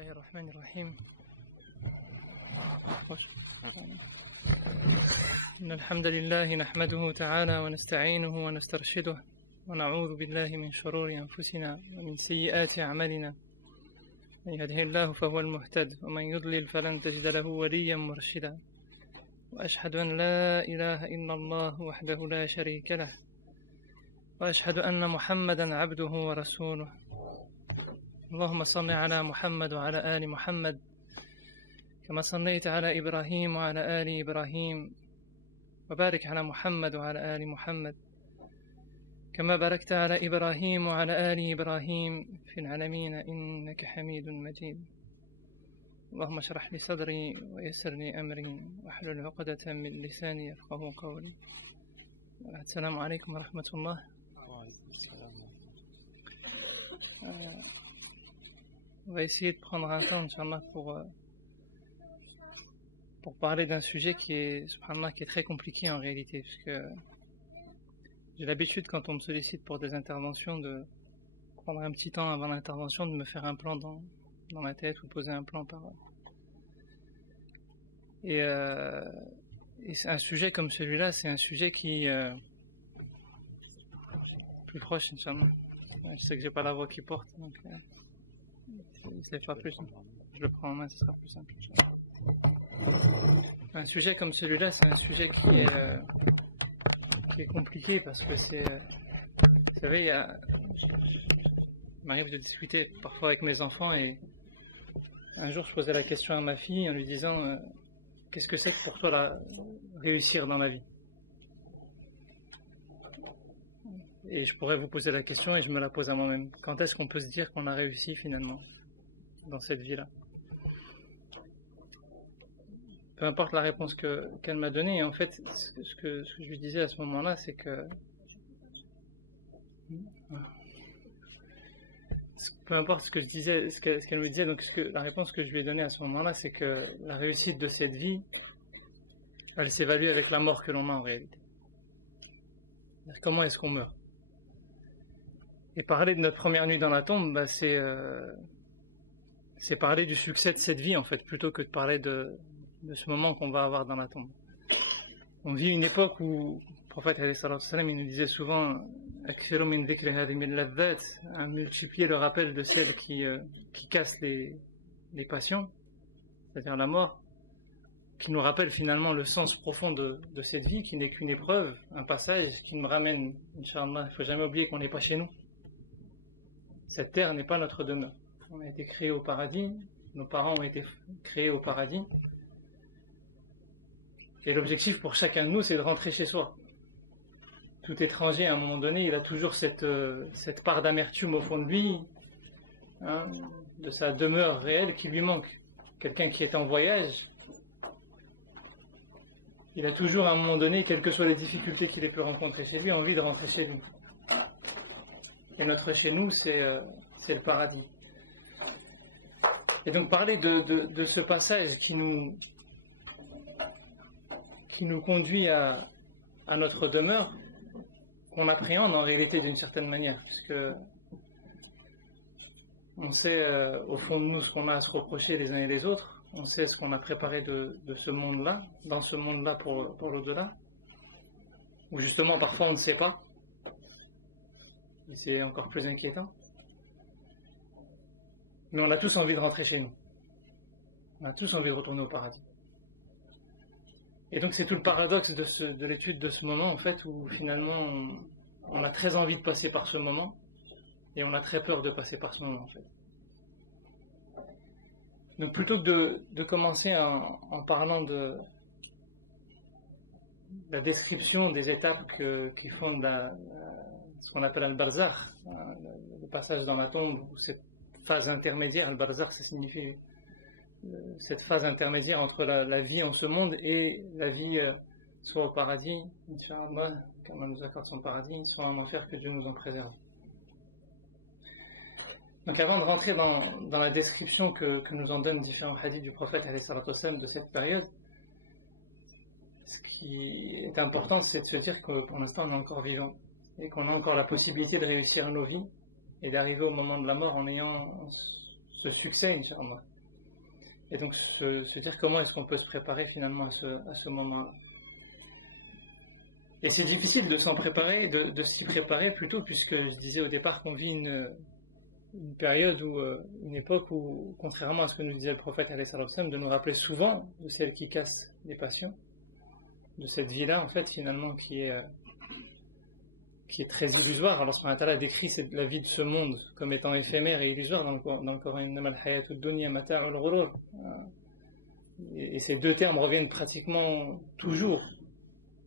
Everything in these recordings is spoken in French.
الله الرحمن الرحيم. إن الحمد لله نحمده تعالى ونستعينه ونسترشده ونعوذ بالله من شرور أنفسنا ومن سيئات أعمالنا. من يهده الله فهو المهتد ومن يضلل فلن تجد له وليا مرشدا. وأشهد أن لا إله إلا الله وحده لا شريك له وأشهد أن محمدا عبده ورسوله. اللهم صل على محمد وعلى آل محمد كما صليت على إبراهيم وعلى آل إبراهيم وبارك على محمد وعلى آل محمد كما باركت على إبراهيم وعلى آل إبراهيم في العالمين إنك حميد مجيد. اللهم اشرح لي صدري ويسر لي أمري واحلل عقدة من لساني يفقهوا قولي. السلام عليكم ورحمة الله. On va essayer de prendre un temps, Inch'Allah, pour parler d'un sujet qui est, subhanallah, qui est très compliqué en réalité, puisque j'ai l'habitude, quand on me sollicite pour des interventions, de prendre un petit temps avant l'intervention, de me faire un plan dans la tête ou poser un plan par... Et c'est un sujet comme celui-là, c'est un sujet qui... plus proche, Inch'Allah. Je sais que j'ai pas la voix qui porte, donc... il se lève pas plus. Je le prends en main, ce sera plus simple. Un sujet comme celui-là, c'est un sujet qui est compliqué parce que c'est... vous savez, il m'arrive de discuter parfois avec mes enfants et un jour je posais la question à ma fille en lui disant qu'est-ce que c'est que pour toi réussir dans la vie? Et je pourrais vous poser la question et je me la pose à moi-même. Quand est-ce qu'on peut se dire qu'on a réussi finalement dans cette vie-là? Peu importe la réponse qu'elle m'a donnée. Et en fait, ce que je lui disais à ce moment-là, c'est que... peu importe ce que je disais, ce qu'elle me disait, donc la réponse que je lui ai donnée à ce moment-là, c'est que la réussite de cette vie, elle s'évalue avec la mort que l'on a en réalité. Comment est-ce qu'on meurt? Et parler de notre première nuit dans la tombe, bah c'est parler du succès de cette vie en fait, plutôt que de parler de ce moment qu'on va avoir dans la tombe. On vit une époque où le prophète il nous disait souvent à multiplier le rappel de celles qui cassent les passions, c'est-à-dire la mort, qui nous rappelle finalement le sens profond de cette vie, qui n'est qu'une épreuve, un passage qui nous ramène, Inch'Allah. Il ne faut jamais oublier qu'on n'est pas chez nous. Cette terre n'est pas notre demeure. On a été créés au paradis, nos parents ont été créés au paradis. Et l'objectif pour chacun de nous, c'est de rentrer chez soi. Tout étranger, à un moment donné, il a toujours cette part d'amertume au fond de lui, hein, de sa demeure réelle qui lui manque. Quelqu'un qui est en voyage, il a toujours à un moment donné, quelles que soient les difficultés qu'il ait pu rencontrer chez lui, envie de rentrer chez lui. Et notre chez nous, c'est le paradis. Et donc parler de ce passage qui nous conduit à notre demeure, qu'on appréhende en réalité d'une certaine manière, puisque on sait au fond de nous ce qu'on a à se reprocher les uns et les autres, on sait ce qu'on a préparé de ce monde-là, dans ce monde-là pour l'au-delà, où justement parfois on ne sait pas, et c'est encore plus inquiétant. Mais on a tous envie de rentrer chez nous. On a tous envie de retourner au paradis. Et donc c'est tout le paradoxe de l'étude de ce moment, en fait, où finalement on a très envie de passer par ce moment, et on a très peur de passer par ce moment, en fait. Donc plutôt que de commencer en parlant de la description des étapes qui font ce qu'on appelle al-barzakh, le passage dans la tombe, ou cette phase intermédiaire, al-barzakh ça signifie cette phase intermédiaire entre la vie en ce monde et la vie soit au paradis, Inch'Allah, qu'Allah nous accorde son paradis, soit en enfer, que Dieu nous en préserve. Donc avant de rentrer dans la description que nous en donnent différents hadiths du prophète de cette période, ce qui est important, c'est de se dire que pour l'instant on est encore vivant et qu'on a encore la possibilité de réussir nos vies et d'arriver au moment de la mort en ayant ce succès, Inch'Allah. Et donc se dire comment est-ce qu'on peut se préparer finalement à ce moment-là. Et c'est difficile de s'en préparer, de s'y préparer plutôt, puisque je disais au départ qu'on vit une période ou une époque où, contrairement à ce que nous disait le prophète de nous rappeler souvent de celle qui casse les passions, de cette vie-là en fait finalement qui est très illusoire. Alors subhanahu wa ta'ala décrit la vie de ce monde comme étant éphémère et illusoire dans le Coran. Et ces deux termes reviennent pratiquement toujours,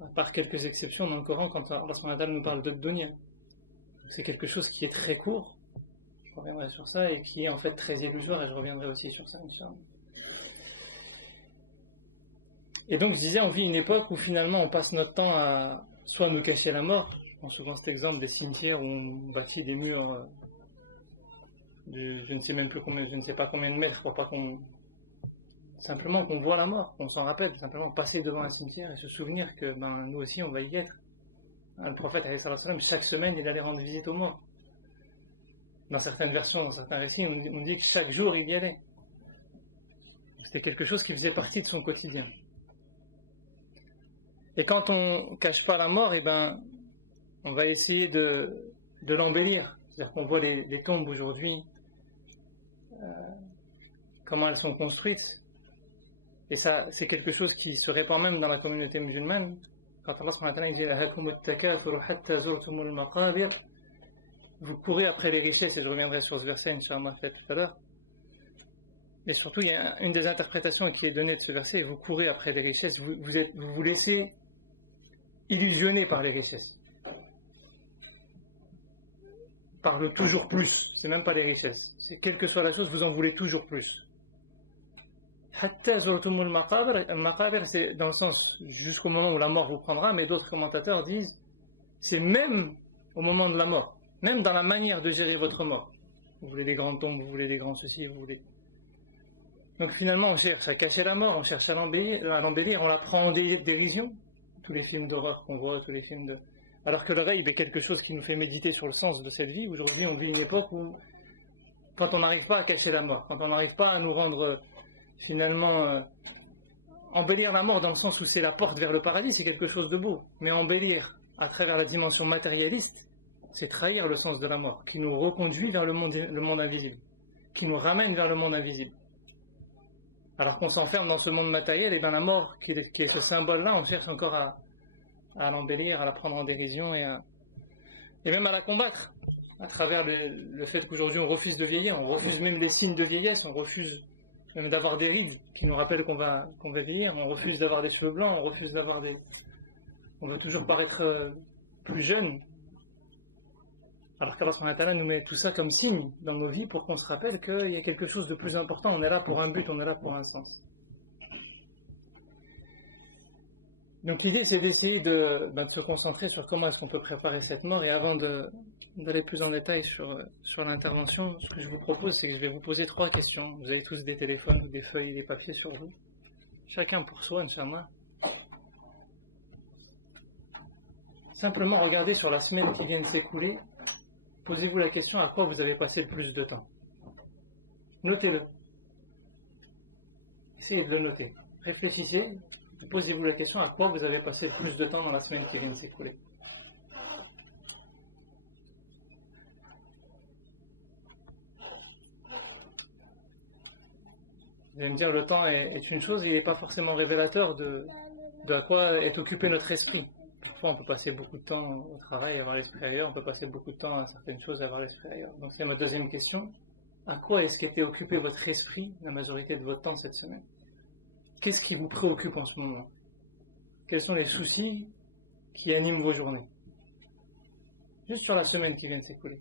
à part quelques exceptions dans le Coran, quand Allah subhanahu wa ta'ala nous parle de dunya. C'est quelque chose qui est très court, je reviendrai sur ça, et qui est en fait très illusoire, et je reviendrai aussi sur ça, Inch'Allah. Et donc je disais, on vit une époque où finalement on passe notre temps à soit nous cacher la mort. Je prends souvent cet exemple des cimetières où on bâtit des murs je ne sais même plus combien, je ne sais pas combien de mètres pour pas simplement qu'on voit la mort, qu'on s'en rappelle, simplement passer devant un cimetière et se souvenir que nous aussi on va y être. Le prophète chaque semaine il allait rendre visite aux morts. Dans certaines versions, dans certains récits, on dit que chaque jour il y allait. C'était quelque chose qui faisait partie de son quotidien. Et quand on cache pas la mort, on va essayer de l'embellir. C'est-à-dire qu'on voit les tombes aujourd'hui, comment elles sont construites. Et ça, c'est quelque chose qui se répand même dans la communauté musulmane. Quand Allah subhanahu wa ta'ala dit vous courez après les richesses, et je reviendrai sur ce verset, Inch'Allah, tout à l'heure. Mais surtout, il y a une des interprétations qui est donnée de ce verset, vous courez après les richesses, vous vous laissez illusionner par les richesses. Par le toujours plus, c'est même pas les richesses. C'est quelle que soit la chose, vous en voulez toujours plus. Hatta zurtumul maqabir, c'est dans le sens jusqu'au moment où la mort vous prendra, mais d'autres commentateurs disent c'est même au moment de la mort, même dans la manière de gérer votre mort. Vous voulez des grandes tombes, vous voulez des grands ceci, vous voulez. Donc finalement on cherche à cacher la mort, on cherche à l'embellir, on la prend en dérision. Tous les films d'horreur qu'on voit, tous les films de... Alors que le ghaib est quelque chose qui nous fait méditer sur le sens de cette vie. Aujourd'hui on vit une époque où quand on n'arrive pas à cacher la mort, quand on n'arrive pas à nous rendre finalement embellir la mort dans le sens où c'est la porte vers le paradis, c'est quelque chose de beau, mais embellir à travers la dimension matérialiste, c'est trahir le sens de la mort, qui nous reconduit vers le monde invisible, qui nous ramène vers le monde invisible. Alors qu'on s'enferme dans ce monde matériel, et dans la mort, qui est ce symbole-là, on cherche encore à l'embellir, à la prendre en dérision et même à la combattre, à travers le fait qu'aujourd'hui on refuse de vieillir, on refuse même les signes de vieillesse, on refuse même d'avoir des rides qui nous rappellent qu'on va vieillir, on refuse d'avoir des cheveux blancs, on refuse d'avoir on veut toujours paraître plus jeune, alors qu'Allah subhanahu wa ta'ala nous met tout ça comme signe dans nos vies pour qu'on se rappelle qu'il y a quelque chose de plus important, on est là pour un but, on est là pour un sens. Donc l'idée c'est d'essayer de se concentrer sur comment est-ce qu'on peut préparer cette mort, et avant d'aller plus en détail sur l'intervention, ce que je vous propose c'est que je vais vous poser 3 questions. Vous avez tous des téléphones ou des feuilles et des papiers sur vous, chacun pour soi, Inch'Allah. Simplement regardez sur la semaine qui vient de s'écouler, posez-vous la question à quoi vous avez passé le plus de temps. Notez-le. Essayez de le noter. Réfléchissez, posez-vous la question à quoi vous avez passé le plus de temps dans la semaine qui vient de s'écouler. Vous allez me dire, le temps est une chose, il n'est pas forcément révélateur de à quoi est occupé notre esprit. Parfois on peut passer beaucoup de temps au travail à avoir l'esprit ailleurs, on peut passer beaucoup de temps à certaines choses à avoir l'esprit ailleurs. Donc c'est ma deuxième question. À quoi est-ce qu'était occupé votre esprit la majorité de votre temps cette semaine? Qu'est-ce qui vous préoccupe en ce moment? Quels sont les soucis qui animent vos journées? Juste sur la semaine qui vient de s'écouler.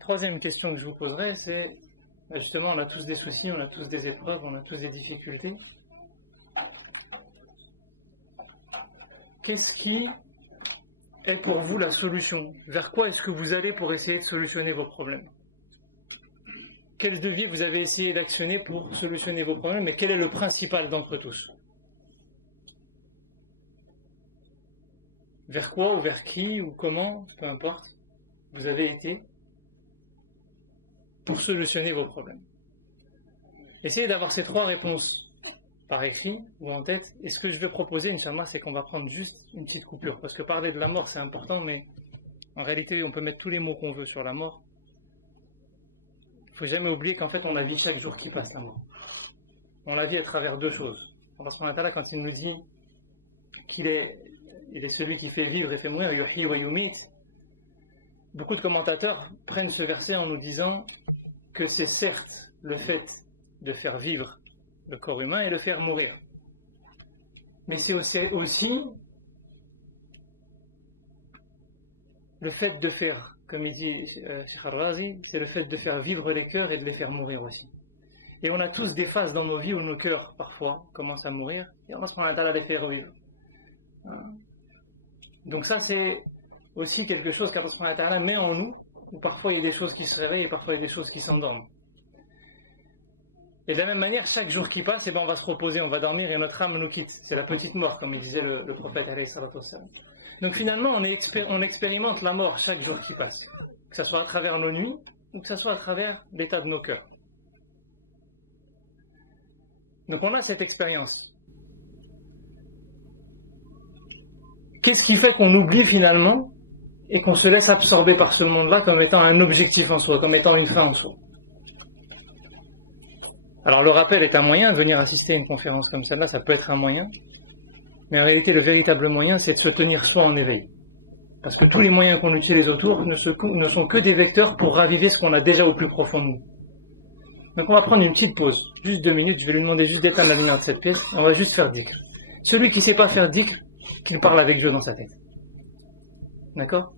Troisième question que je vous poserai, c'est justement, on a tous des soucis, on a tous des épreuves, on a tous des difficultés. Qu'est-ce qui est pour vous la solution? Vers quoi est-ce que vous allez pour essayer de solutionner vos problèmes? Quels leviers vous avez essayé d'actionner pour solutionner vos problèmes, et quel est le principal d'entre tous? Vers quoi ou vers qui ou comment, peu importe, vous avez été pour solutionner vos problèmes. Essayez d'avoir ces 3 réponses par écrit ou en tête. Et ce que je vais proposer, Inch'Allah, c'est qu'on va prendre juste une petite coupure. Parce que parler de la mort, c'est important, mais en réalité, on peut mettre tous les mots qu'on veut sur la mort. Il ne faut jamais oublier qu'en fait, on la vit chaque jour qui passe, la mort. On la vit à travers 2 choses. Allah subhanahu wa ta'ala, quand il nous dit qu'il est celui qui fait vivre et fait mourir, yuhyi wa yumit, beaucoup de commentateurs prennent ce verset en nous disant que c'est certes le fait de faire vivre le corps humain et le faire mourir. Mais c'est aussi le fait de faire, comme il dit Cheikh Al-Razi, c'est le fait de faire vivre les cœurs et de les faire mourir aussi. Et on a tous des phases dans nos vies où nos cœurs, parfois, commencent à mourir, et Allah subhanahu wa ta'ala les fait revivre. Donc ça, c'est aussi quelque chose qu'Allah subhanahu wa ta'ala met en nous, où parfois il y a des choses qui se réveillent et parfois il y a des choses qui s'endorment. Et de la même manière, chaque jour qui passe, on va se reposer, on va dormir et notre âme nous quitte. C'est la petite mort, comme il disait le prophète alayhi salatu wassalam. Donc finalement, on expérimente la mort chaque jour qui passe, que ce soit à travers nos nuits ou que ce soit à travers l'état de nos cœurs. Donc on a cette expérience. Qu'est-ce qui fait qu'on oublie finalement et qu'on se laisse absorber par ce monde-là comme étant un objectif en soi, comme étant une fin en soi? Alors le rappel est un moyen, venir assister à une conférence comme celle-là, ça peut être un moyen, mais en réalité le véritable moyen c'est de se tenir soi en éveil. Parce que tous les moyens qu'on utilise autour ne sont que des vecteurs pour raviver ce qu'on a déjà au plus profond de nous. Donc on va prendre une petite pause, juste 2 minutes, je vais lui demander juste d'éteindre la lumière de cette pièce, et on va juste faire dhikr. Celui qui ne sait pas faire dhikr, qu'il parle avec Dieu dans sa tête. D'accord?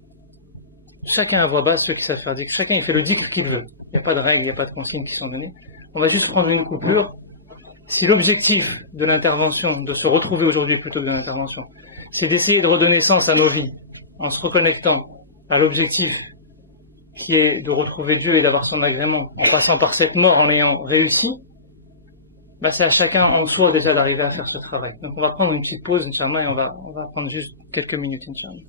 Chacun à voix basse, ceux qui savent faire dhikr, chacun il fait le dhikr qu'il veut. Il n'y a pas de règles, il n'y a pas de consignes qui sont données. On va juste prendre une coupure. Si l'objectif de l'intervention, de se retrouver aujourd'hui plutôt que de l'intervention, c'est d'essayer de redonner sens à nos vies, en se reconnectant à l'objectif qui est de retrouver Dieu et d'avoir son agrément, en passant par cette mort, en ayant réussi, c'est à chacun en soi déjà d'arriver à faire ce travail. Donc on va prendre une petite pause, Inch'Allah, et on va prendre juste quelques minutes, Inch'Allah.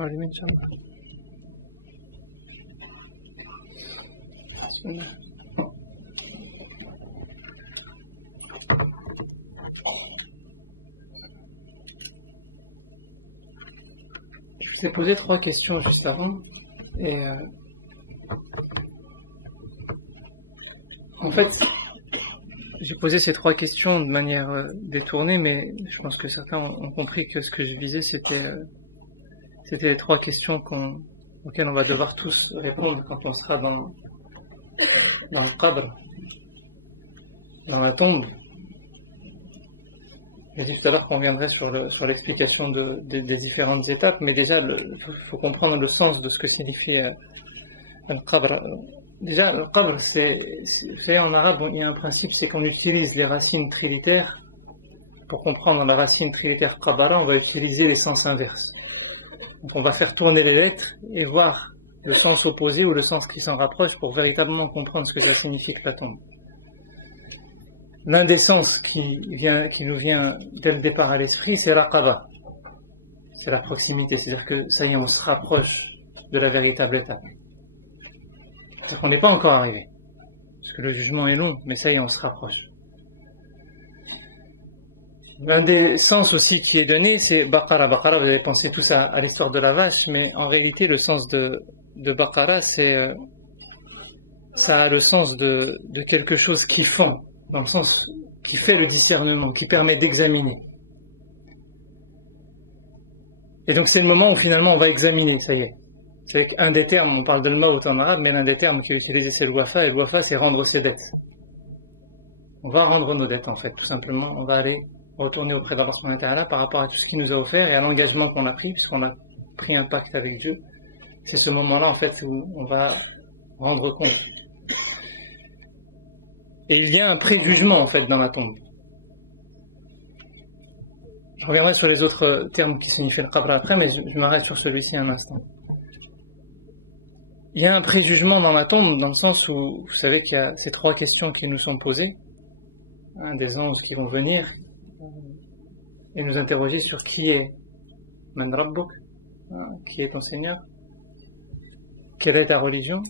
allumer, Inch'Allah. Bismillah. Je vous ai posé 3 questions juste avant et en fait j'ai posé ces 3 questions de manière détournée, mais je pense que certains ont compris que ce que je visais c'était les 3 questions auxquelles on va devoir tous répondre quand on sera dans le qabr, dans la tombe. J'ai dit tout à l'heure qu'on reviendrait sur l'explication des différentes étapes, mais déjà il faut comprendre le sens de ce que signifie le qabr. Déjà, le qabr, c'est en arabe, il y a un principe, c'est qu'on utilise les racines trilitères. Pour comprendre la racine trilitère qabara, on va utiliser les sens inverses. Donc on va faire tourner les lettres et voir le sens opposé ou le sens qui s'en rapproche pour véritablement comprendre ce que ça signifie que la tombe. L'un des sens qui nous vient dès le départ à l'esprit, c'est raqaba. C'est la proximité, c'est-à-dire que ça y est, on se rapproche de la véritable étape. C'est-à-dire qu'on n'est pas encore arrivé. Parce que le jugement est long, mais ça y est, on se rapproche. L'un des sens aussi qui est donné, c'est Baqara. Baqara, vous avez pensé tous à l'histoire de la vache, mais en réalité, le sens de Baqara, ça a le sens de quelque chose qui fond, dans le sens qui fait le discernement, qui permet d'examiner. Et donc c'est le moment où finalement on va examiner, ça y est. C'est qu'un des termes, on parle de l'maout en arabe, mais l'un des termes qui est utilisé c'est le wafa, et le wafa c'est rendre ses dettes. On va rendre nos dettes en fait, tout simplement, on va aller retourner auprès d'Allah subhanahu wa ta'ala par rapport à tout ce qu'il nous a offert et à l'engagement qu'on a pris, puisqu'on a pris un pacte avec Dieu. C'est ce moment-là en fait où on va rendre compte. Et il y a un préjugement en fait dans la tombe. Je reviendrai sur les autres termes qui signifient le qabr après, mais je m'arrête sur celui-ci un instant. Il y a un préjugement dans la tombe, dans le sens où vous savez qu'il y a ces 3 questions qui nous sont posées, des anges qui vont venir et nous interroger sur qui est Man Rabbuk, qui est ton Seigneur, quelle est ta religion,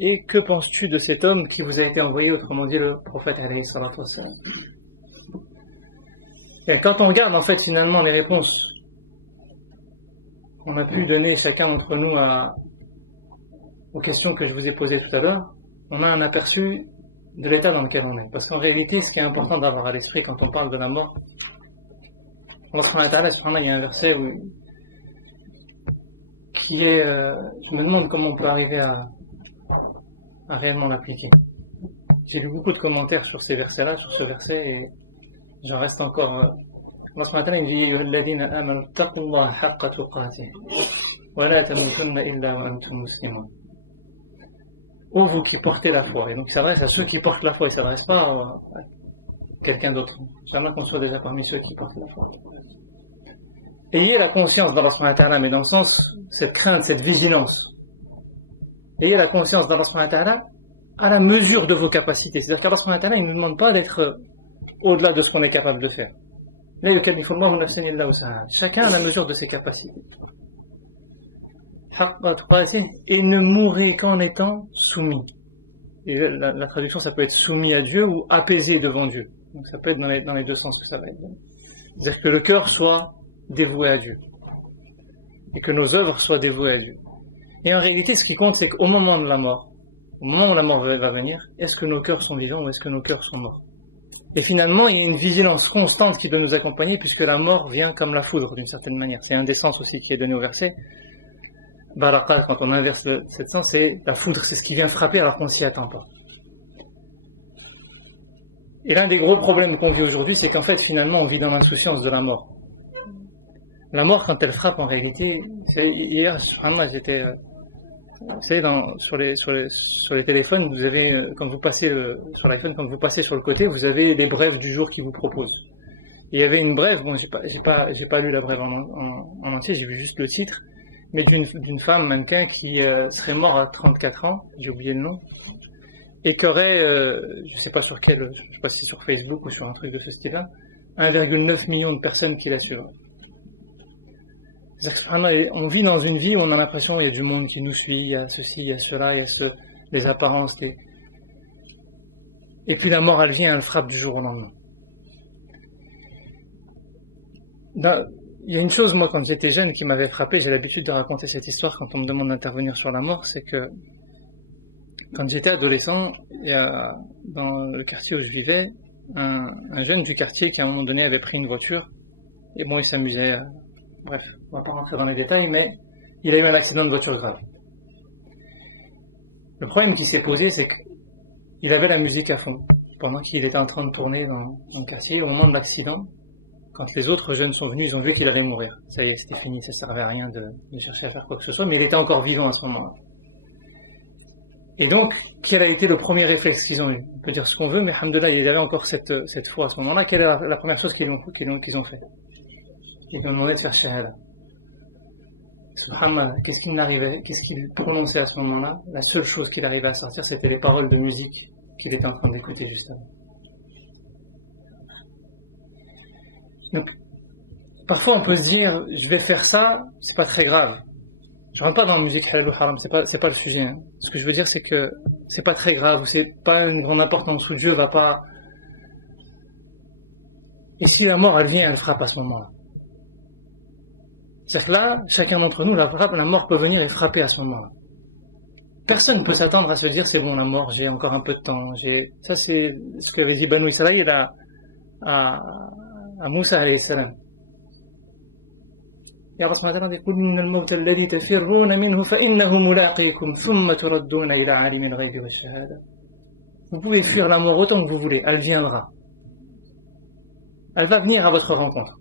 et que penses-tu de cet homme qui vous a été envoyé, autrement dit le prophète alayhi salatu wassalam. Et quand on regarde en fait finalement les réponses qu'on a pu donner chacun d'entre nous aux questions que je vous ai posées tout à l'heure, on a un aperçu de l'état dans lequel on est. Parce qu'en réalité, ce qui est important d'avoir à l'esprit quand on parle de la mort, Allah subhanahu wa ta'ala, il y a un verset qui est, je me demande comment on peut arriver à réellement l'appliquer. J'ai lu beaucoup de commentaires sur ces versets-là, sur ce verset, et j'en reste encore. Allah subhanahu wa ta'ala, il dit Ayyuhalladhina amanu taqullaha haqqa tuqatih wa la tamutunna illa wa antum muslimun. Ô vous qui portez la foi. Et donc il s'adresse à ceux qui portent la foi, il ne s'adresse pas à quelqu'un d'autre. J'aimerais qu'on soit déjà parmi ceux qui portent la foi. Ayez la conscience d'Allah subhanahu wa ta'ala, mais dans le sens, cette crainte, cette vigilance. Ayez la conscience d'Allah subhanahu wa ta'ala à la mesure de vos capacités. C'est-à-dire qu'Allah subhanahu wa ta'ala, il ne nous demande pas d'être au-delà de ce qu'on est capable de faire. La yukallifullahu nafsan illa wus'aha. Chacun à la mesure de ses capacités. Et ne mourrez qu'en étant soumis. Et la traduction, ça peut être soumis à Dieu ou apaisé devant Dieu. Donc ça peut être dans les 2 sens que ça va être. C'est-à-dire que le cœur soit dévoué à Dieu. Et que nos œuvres soient dévouées à Dieu. Et en réalité, ce qui compte, c'est qu'au moment de la mort, au moment où la mort va venir, est-ce que nos cœurs sont vivants ou est-ce que nos cœurs sont morts? Et finalement, il y a une vigilance constante qui doit nous accompagner, puisque la mort vient comme la foudre, d'une certaine manière. C'est un des sens aussi qui est donné au verset. Baraka, quand on inverse cette sens, c'est la foudre, c'est ce qui vient frapper alors qu'on s'y attend pas. Et l'un des gros problèmes qu'on vit aujourd'hui, c'est qu'en fait, finalement, on vit dans l'insouciance de la mort. La mort, quand elle frappe, en réalité, hier, j'étais, vous savez, sur les téléphones, vous avez, quand vous passez sur l'iPhone, quand vous passez sur le côté, vous avez les brèves du jour qui vous proposent. Et il y avait une brève, bon, j'ai pas lu la brève en entier, j'ai vu juste le titre, mais d'une femme mannequin qui serait morte à 34 ans, j'ai oublié le nom, et qui aurait, je sais pas sur quel, je sais pas si c'est sur Facebook ou sur un truc de ce style-là, 1,9 million de personnes qui la suivent. C'est-à-dire que, on vit dans une vie où on a l'impression qu'il y a du monde qui nous suit, il y a ceci, il y a cela, il y a les apparences, et puis la mort, elle vient, elle frappe du jour au lendemain. Il y a une chose, moi, quand j'étais jeune, qui m'avait frappé, j'ai l'habitude de raconter cette histoire quand on me demande d'intervenir sur la mort, c'est que quand j'étais adolescent, il y a, dans le quartier où je vivais, un jeune du quartier qui à un moment donné avait pris une voiture, et bon, il s'amusait, bref, on va pas rentrer dans les détails, mais il a eu un accident de voiture grave. Le problème qui s'est posé, c'est qu'il avait la musique à fond, pendant qu'il était en train de tourner dans le quartier, au moment de l'accident. Quand les autres jeunes sont venus, ils ont vu qu'il allait mourir. Ça y est, c'était fini, ça servait à rien de chercher à faire quoi que ce soit, mais il était encore vivant à ce moment-là. Et donc, quel a été le premier réflexe qu'ils ont eu? On peut dire ce qu'on veut, mais alhamdoulilah, il y avait encore cette foi à ce moment-là. Quelle est la première chose qu'ils ont fait? Ils lui ont demandé de faire shahada. Subhanallah, qu'est-ce qu'il prononçait à ce moment-là? La seule chose qu'il arrivait à sortir, c'était les paroles de musique qu'il était en train d'écouter juste avant. Donc, parfois on peut se dire, je vais faire ça, c'est pas très grave. Je rentre pas dans la musique halal ou haram, c'est pas le sujet. Hein. Ce que je veux dire, c'est que c'est pas très grave, ou c'est pas une grande importance, où Dieu va pas. Et si la mort, elle vient, elle frappe à ce moment-là. C'est-à-dire que là, chacun d'entre nous, la mort peut venir et frapper à ce moment-là. Personne ne peut s'attendre à se dire, c'est bon, la mort, j'ai encore un peu de temps. Ça, c'est ce qu'avait dit Banu Israël à Moussa alayhi salam. Et Allah subhanahu wa ta'ala dit قُلْ إِنَّ الْمَوْتَ الَّذِي تَفِرُّونَ مِنْهُ فَإِنَّهُ مُلَاقِيكُمْ ثُمَّ تُرَدُّونَ إِلَى عَالِمِ الْغَيْبِ وَالشَّهَادَةِ. Vous pouvez fuir la mort autant que vous voulez, elle viendra. Elle va venir à votre rencontre.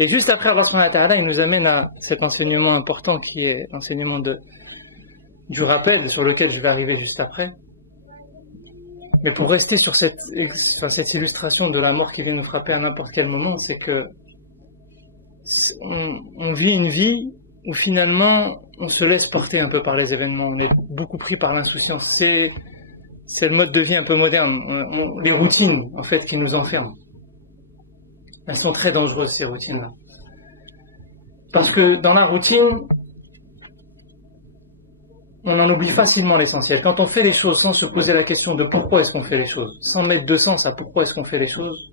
Et juste après, Allah subhanahu wa ta'ala, il nous amène à cet enseignement important qui est l'enseignement du rappel sur lequel je vais arriver juste après. Mais pour rester sur cette illustration de la mort qui vient nous frapper à n'importe quel moment, c'est que on vit une vie où finalement on se laisse porter un peu par les événements, on est beaucoup pris par l'insouciance. C'est le mode de vie un peu moderne, les routines en fait qui nous enferment. Elles sont très dangereuses ces routines-là. Parce que dans la routine, on en oublie facilement l'essentiel. Quand on fait les choses sans se poser la question de pourquoi est-ce qu'on fait les choses, sans mettre de sens à pourquoi est-ce qu'on fait les choses,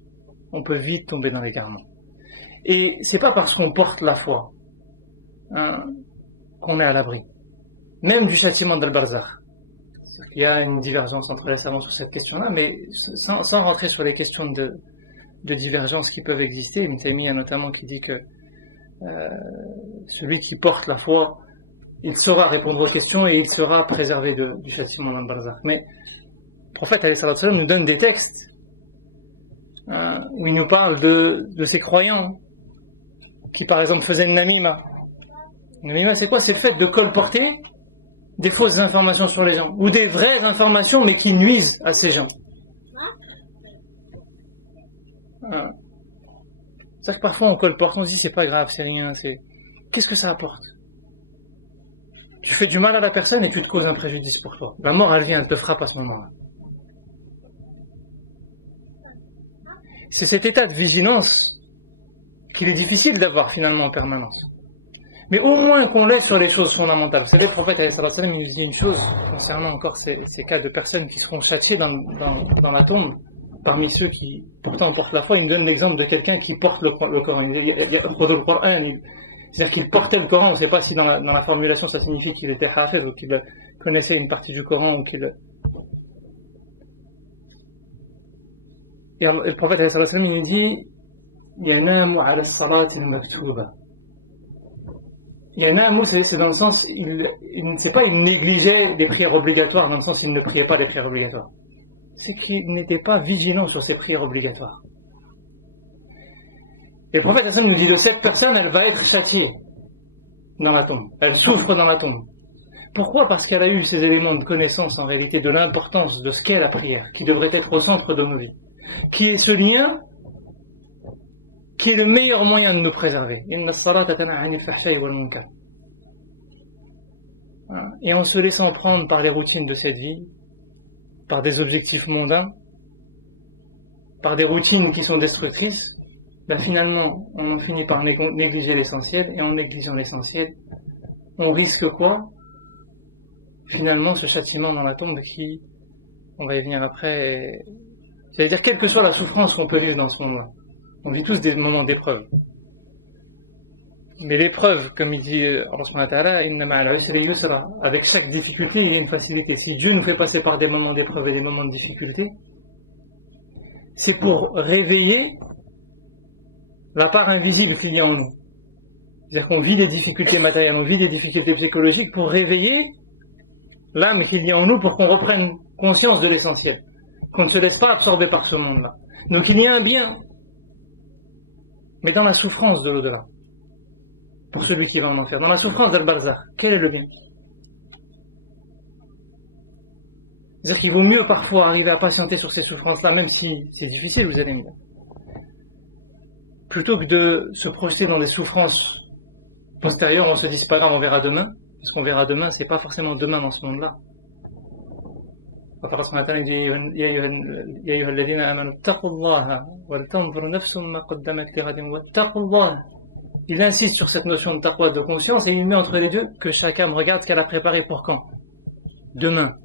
on peut vite tomber dans l'égarement. Et c'est pas parce qu'on porte la foi qu'on est à l'abri. Même du châtiment d'Al-Barzakh. Il y a une divergence entre les savants sur cette question-là, mais sans rentrer sur les questions de divergence qui peuvent exister. Ibn Taymiyyah notamment qui dit que celui qui porte la foi, il saura répondre aux questions et il sera préservé du châtiment d'Al-Barzakh. Mais le prophète alayhi salatu wassalam nous donne des textes où il nous parle de ces croyants qui par exemple faisaient une namima. Une namima, c'est quoi? C'est le fait de colporter des fausses informations sur les gens ou des vraies informations mais qui nuisent à ces gens. C'est-à-dire que parfois on colporte, on se dit c'est pas grave, c'est rien, qu'est-ce que ça apporte? Tu fais du mal à la personne et tu te causes un préjudice pour toi. La mort, elle vient, elle te frappe à ce moment-là. C'est cet état de vigilance qu'il est difficile d'avoir finalement en permanence. Mais au moins qu'on l'ait sur les choses fondamentales. Vous savez, le prophète alayhi sallam, il nous dit une chose concernant encore ces cas de personnes qui seront châtiées dans la tombe. Parmi ceux qui pourtant portent la foi, il nous donne l'exemple de quelqu'un qui porte le Coran. C'est-à-dire qu'il portait le Coran. On ne sait pas si dans la formulation ça signifie qu'il était hafiz ou qu'il connaissait une partie du Coran ou qu'il... Et le prophète alayhi sallam, il nous dit Yanamu ala as-salati al-maktuba. Yanamu, c'est dans le sens, c'est pas il négligeait les prières obligatoires, dans le sens il ne priait pas les prières obligatoires. C'est qu'il n'était pas vigilant sur ses prières obligatoires. Et le prophète Hassan nous dit de cette personne, elle va être châtiée dans la tombe. Elle souffre dans la tombe. Pourquoi? Parce qu'elle a eu ces éléments de connaissance en réalité de l'importance de ce qu'est la prière, qui devrait être au centre de nos vies. Qui est ce lien qui est le meilleur moyen de nous préserver. Et en se laissant prendre par les routines de cette vie, par des objectifs mondains, par des routines qui sont destructrices, ben finalement, on en finit par négliger l'essentiel, et en négligeant l'essentiel, on risque quoi? Finalement, ce châtiment dans la tombe qui, on va y venir après, c'est-à-dire quelle que soit la souffrance qu'on peut vivre dans ce monde-là. On vit tous des moments d'épreuve. Mais l'épreuve, comme il dit Allah subhanahu wa ta'ala, inna ma'al usri yusra, avec chaque difficulté, il y a une facilité. Si Dieu nous fait passer par des moments d'épreuve et des moments de difficulté, c'est pour réveiller la part invisible qu'il y a en nous. C'est-à-dire qu'on vit des difficultés matérielles, on vit des difficultés psychologiques pour réveiller l'âme qu'il y a en nous, pour qu'on reprenne conscience de l'essentiel, qu'on ne se laisse pas absorber par ce monde-là. Donc il y a un bien, mais dans la souffrance de l'au-delà, pour celui qui va en enfer, dans la souffrance d'Al-Barzakh, quel est le bien? C'est-à-dire qu'il vaut mieux parfois arriver à patienter sur ces souffrances-là, même si c'est difficile, vous allez me dire, plutôt que de se projeter dans des souffrances postérieures, on se dit c'est pas grave, on verra demain, parce qu'on verra demain, c'est pas forcément demain dans ce monde-là. Allah subhanahu wa ta'ala dit ya ayyuhalladhina amanu ittaqullaha wal tanzur nafsum ma qaddamat lighadin wattaqullaha. Il insiste sur cette notion de taqwa, de conscience, et il met entre les deux que chaque âme regarde ce qu'elle a préparé pour quand? Demain.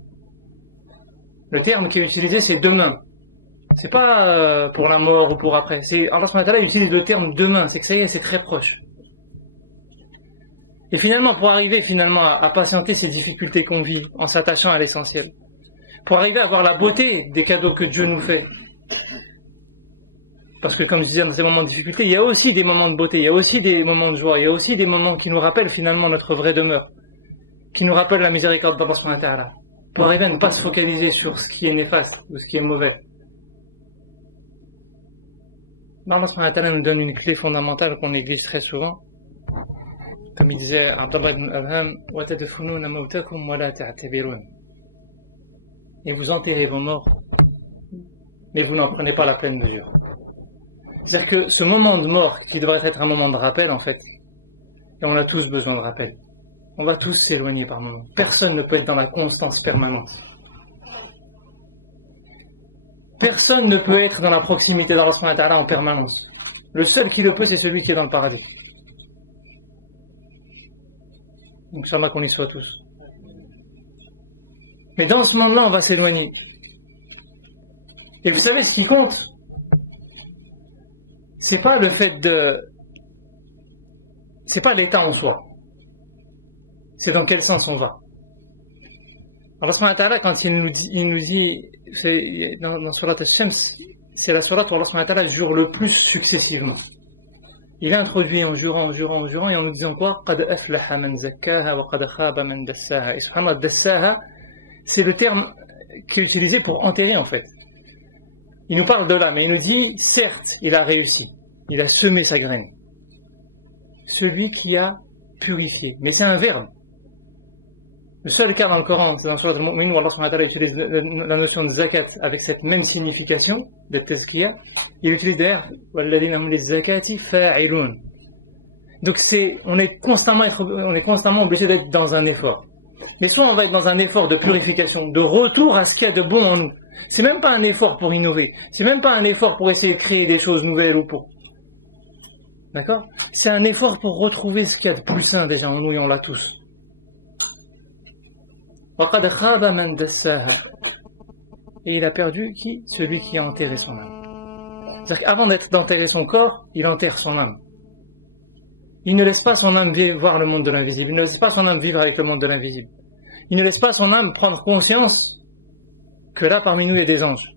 Le terme qui est utilisé, c'est demain. C'est pas pour la mort ou pour après. C'est Allah subhanahu wa ta'ala utilise le terme demain. C'est que ça y est, c'est très proche. Et finalement, pour arriver à patienter ces difficultés qu'on vit en s'attachant à l'essentiel, pour arriver à voir la beauté des cadeaux que Dieu nous fait, parce que comme je disais, dans ces moments de difficulté, il y a aussi des moments de beauté, il y a aussi des moments de joie, il y a aussi des moments qui nous rappellent finalement notre vraie demeure, qui nous rappellent la miséricorde d'Allah subhanahu wa ta'ala, pour arriver à ne pas se focaliser sur ce qui est néfaste ou ce qui est mauvais. Allah subhanahu wa ta'ala nous donne une clé fondamentale qu'on néglige très souvent. Comme il disait Abdallah ibn Adham, وَتَدْفُنُونَ مَوْتَكُمْ وَلَا تَعْتَبِرُونَ. Et vous enterrez vos morts, mais vous n'en prenez pas la pleine mesure. C'est-à-dire que ce moment de mort, qui devrait être un moment de rappel en fait, et on a tous besoin de rappel, on va tous s'éloigner par moments. Personne ne peut être dans la constance permanente. Personne ne peut être dans la proximité d'Allah subhanahu wa ta'ala en permanence. Le seul qui le peut, c'est celui qui est dans le paradis. Donc Inch'Allah qu'on y soit tous. Mais dans ce monde-là, on va s'éloigner. Et vous savez ce qui compte, c'est pas le fait c'est pas l'état en soi. C'est dans quel sens on va. Allah subhanahu wa ta'ala, quand il nous dit dans Surat Al-Shams, c'est la surat où Allah subhanahu wa ta'ala jure le plus successivement. Il a introduit en jurant et en nous disant quoi? Qad aflaha man zakkaha wa qad khaba man dassaha. Et subhanallah, dassaha, c'est le terme qui est utilisé pour enterrer en fait. Il nous parle de là, mais il nous dit, certes, il a réussi, il a semé sa graine. Celui qui a purifié. Mais c'est un verbe. Le seul cas dans le Coran, c'est dans Surat Al-Mu'min où Allah subhanahu wa ta'ala utilise la notion de zakat avec cette même signification de tazkiya. Il utilise d'ailleurs وَالَّذِينَ هُمْ لِلزَّكَاةِ فَاعِلُونَ. Donc on est constamment obligé d'être dans un effort. Mais soit on va être dans un effort de purification, de retour à ce qu'il y a de bon en nous. C'est même pas un effort pour innover. C'est même pas un effort pour essayer de créer des choses nouvelles ou pour... D'accord? C'est un effort pour retrouver ce qu'il y a de plus sain déjà en nous et on l'a tous. Et il a perdu qui? Celui qui a enterré son âme. C'est-à-dire qu'avant d'enterrer son corps, il enterre son âme. Il ne laisse pas son âme voir le monde de l'invisible. Il ne laisse pas son âme vivre avec le monde de l'invisible. Il ne laisse pas son âme prendre conscience que là parmi nous il y a des anges.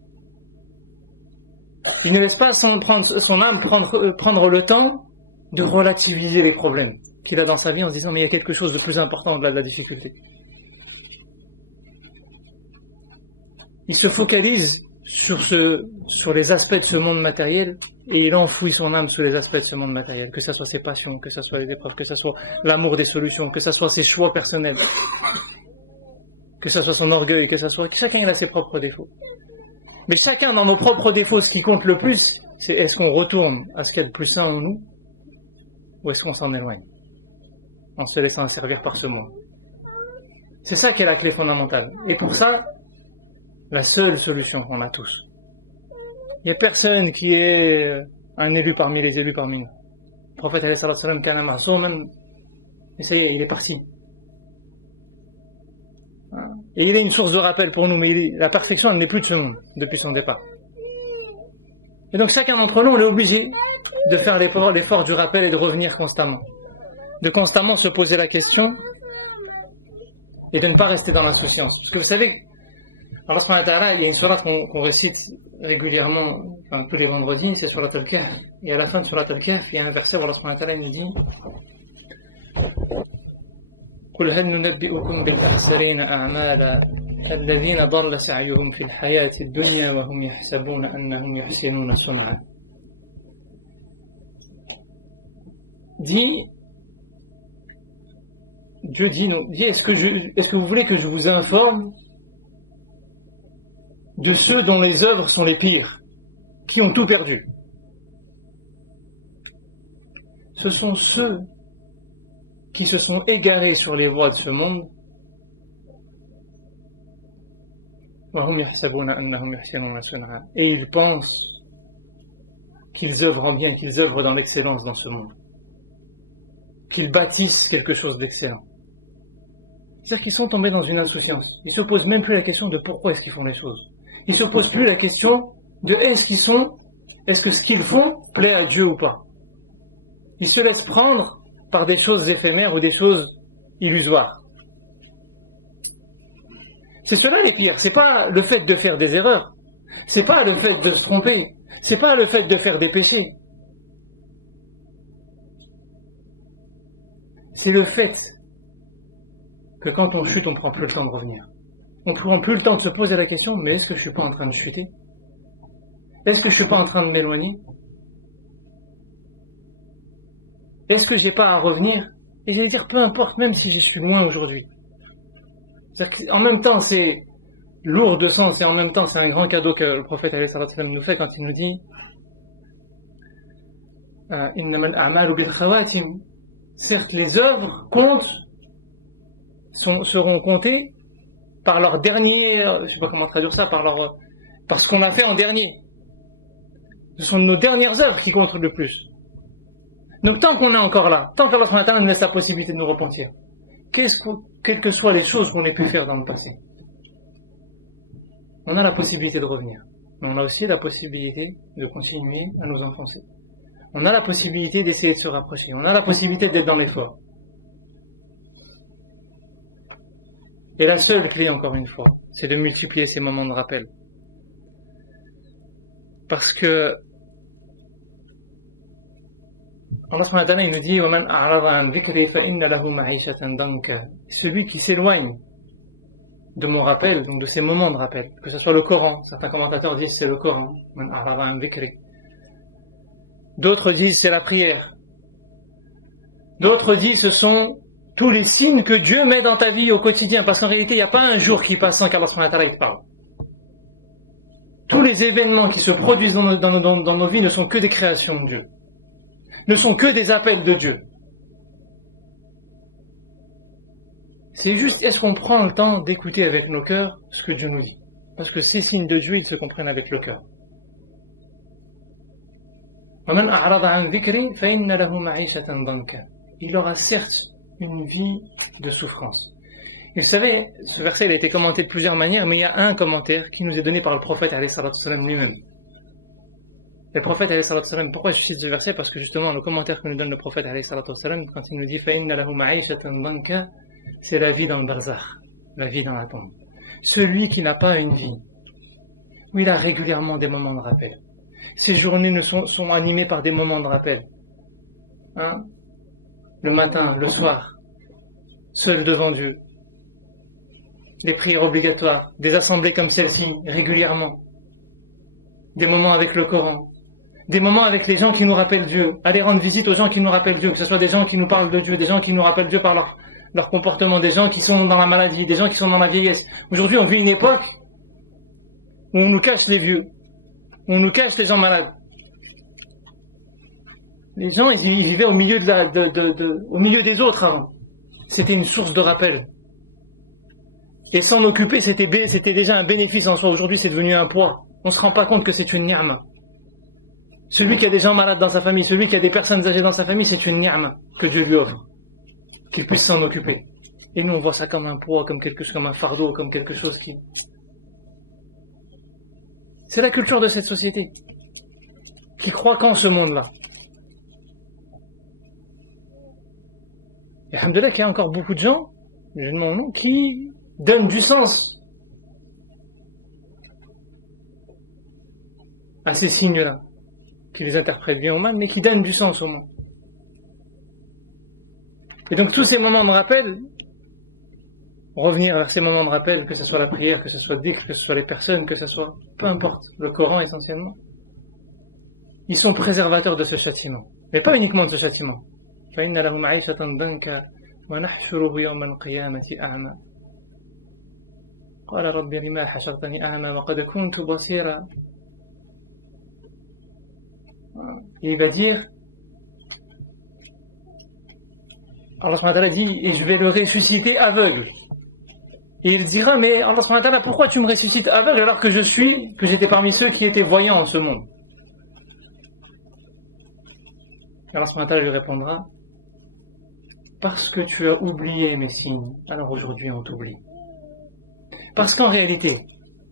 Il ne laisse pas son âme prendre le temps de relativiser les problèmes qu'il a dans sa vie en se disant mais il y a quelque chose de plus important au-delà de la difficulté. Il se focalise sur les aspects de ce monde matériel et il enfouit son âme sous les aspects de ce monde matériel, que ce soit ses passions, que ce soit les épreuves, que ce soit l'amour des solutions, que ce soit ses choix personnels, que ce soit son orgueil, que chacun il a ses propres défauts. Mais chacun dans nos propres défauts, ce qui compte le plus, c'est est-ce qu'on retourne à ce qu'il y a de plus sain en nous ou est-ce qu'on s'en éloigne en se laissant asservir par ce monde. C'est ça qui est la clé fondamentale. Et pour ça, la seule solution qu'on a tous. Il n'y a personne qui est un élu parmi les élus parmi nous. Le prophète alayhi salatu wassalam kana ma'souman, et ça y est, il est parti. Et il est une source de rappel pour nous, mais la perfection, elle n'est plus de ce monde depuis son départ. Et donc chacun d'entre nous, on est obligé de faire l'effort du rappel et de revenir constamment. De constamment se poser la question et de ne pas rester dans l'insouciance. Parce que vous savez, Allah subhanahu wa ta'ala, il y a une sourate qu'on récite régulièrement, enfin, tous les vendredis, c'est sourate al-Kahf. Et à la fin de sourate al-Kahf, il y a un verset où Allah subhanahu wa ta'ala nous dit قل هل ننبئكم بالأخسرين أعمالا الذين ضل سعيهم في الحياة الدنيا وهم يحسبون أنهم يحسنون صنعا. Dieu dit, est-ce que vous voulez que je vous informe de ceux dont les œuvres sont les pires, qui ont tout perdu? Ce sont ceux qui se sont égarés sur les voies de ce monde, et ils pensent qu'ils œuvrent bien, qu'ils œuvrent dans l'excellence dans ce monde, qu'ils bâtissent quelque chose d'excellent. C'est-à-dire qu'ils sont tombés dans une insouciance. Ils ne se posent même plus la question de pourquoi est-ce qu'ils font les choses. Ils ne se posent plus la question de est-ce que ce qu'ils font plaît à Dieu ou pas. Ils se laissent prendre par des choses éphémères ou des choses illusoires. C'est cela les pires. C'est pas le fait de faire des erreurs. C'est pas le fait de se tromper. C'est pas le fait de faire des péchés. C'est le fait que quand on chute, on prend plus le temps de revenir. On prend plus le temps de se poser la question, mais est-ce que je suis pas en train de chuter? Est-ce que je suis pas en train de m'éloigner? Est-ce que j'ai pas à revenir? Et j'allais dire, peu importe, même si je suis loin aujourd'hui. C'est-à-dire qu'en même temps, c'est lourd de sens, et en même temps, c'est un grand cadeau que le prophète alayhi salatu wassalam nous fait quand il nous dit innamal a'malu bil khawatim. Certes, les œuvres seront comptées par leur dernier, je sais pas comment traduire ça, par ce qu'on a fait en dernier. Ce sont nos dernières œuvres qui comptent le plus. Donc tant qu'on est encore là, tant qu'Allah subhanahu wa ta'ala nous laisse la possibilité de nous repentir, quelles que soient les choses qu'on ait pu faire dans le passé, on a la possibilité de revenir. Mais on a aussi la possibilité de continuer à nous enfoncer. On a la possibilité d'essayer de se rapprocher. On a la possibilité d'être dans l'effort. Et la seule clé, encore une fois, c'est de multiplier ces moments de rappel. Parce que Allah subhanahu wa ta'ala, il nous dit وَمَنْ أَعْرَضَ عَنْ ذِكْرِي فَإِنَّ لَهُ مَعِيشَةً ضَنْكًا. Celui qui s'éloigne de mon rappel, donc de ces moments de rappel, que ce soit le Coran, certains commentateurs disent c'est le Coran, مَنْ أَعْرَضَ عَنْ ذِكْرِي. D'autres disent c'est la prière. D'autres disent ce sont tous les signes que Dieu met dans ta vie au quotidien, parce qu'en réalité il n'y a pas un jour qui passe sans qu'Allah subhanahu wa ta'ala te parle. Tous les événements qui se produisent dans nos vies ne sont que des créations de Dieu, ne sont que des appels de Dieu. C'est juste, est-ce qu'on prend le temps d'écouter avec nos cœurs ce que Dieu nous dit? Parce que ces signes de Dieu, ils se comprennent avec le cœur. Il aura certes une vie de souffrance. Et vous savez, ce verset il a été commenté de plusieurs manières, mais il y a un commentaire qui nous est donné par le prophète alayhi salatu wassalam lui-même. Et le prophète alayhi salatu wassalam, pourquoi je cite ce verset? Parce que justement, le commentaire que nous donne le prophète alayhi salatu wassalam, quand il nous dit فَإِنَّ لَهُ مَعِيشَةً ضَنْكًا, c'est la vie dans le barzakh, la vie dans la tombe. Celui qui n'a pas une vie, où il a régulièrement des moments de rappel. Ces journées sont animées par des moments de rappel. Hein? Le matin, le soir, seul devant Dieu. Les prières obligatoires, des assemblées comme celle-ci, régulièrement. Des moments avec le Coran. Des moments avec les gens qui nous rappellent Dieu. Aller rendre visite aux gens qui nous rappellent Dieu, que ce soit des gens qui nous parlent de Dieu, des gens qui nous rappellent Dieu par leur comportement, des gens qui sont dans la maladie, des gens qui sont dans la vieillesse. Aujourd'hui, on vit une époque où on nous cache les vieux, où on nous cache les gens malades. Les gens, ils vivaient au milieu au milieu des autres avant. C'était une source de rappel. Et s'en occuper, c'était déjà un bénéfice en soi. Aujourd'hui, c'est devenu un poids. On ne se rend pas compte que c'est une ni'ma. Celui qui a des gens malades dans sa famille, celui qui a des personnes âgées dans sa famille, c'est une ni'ma que Dieu lui offre, qu'il puisse s'en occuper. Et nous on voit ça comme un poids, comme quelque chose, comme un fardeau, comme quelque chose qui... C'est la culture de cette société, qui croit qu'en ce monde-là. Et alhamdoulilah qu'il y a encore beaucoup de gens, musulmans ou non, qui donnent du sens à ces signes-là, qui les interprètent bien ou mal, mais qui donnent du sens au moins. Et donc tous ces moments de rappel, revenir vers ces moments de rappel, que ce soit la prière, que ce soit le dhikr, que ce soit les personnes, que ce soit, peu importe, le Coran essentiellement, ils sont préservateurs de ce châtiment. Mais pas uniquement de ce châtiment. فإن له معيشة ضنكا ونحشره يوم القيامة أعمى قال رب لما حشرتني أعمى وقد كنت بصيرا. Il va dire, Allah subhanahu wa ta'ala dit, et je vais le ressusciter aveugle. Et il dira, mais Allah subhanahu wa ta'ala, pourquoi tu me ressuscites aveugle alors que j'étais parmi ceux qui étaient voyants en ce monde? Et Allah subhanahu wa ta'ala lui répondra, parce que tu as oublié mes signes, alors aujourd'hui on t'oublie. Parce qu'en réalité,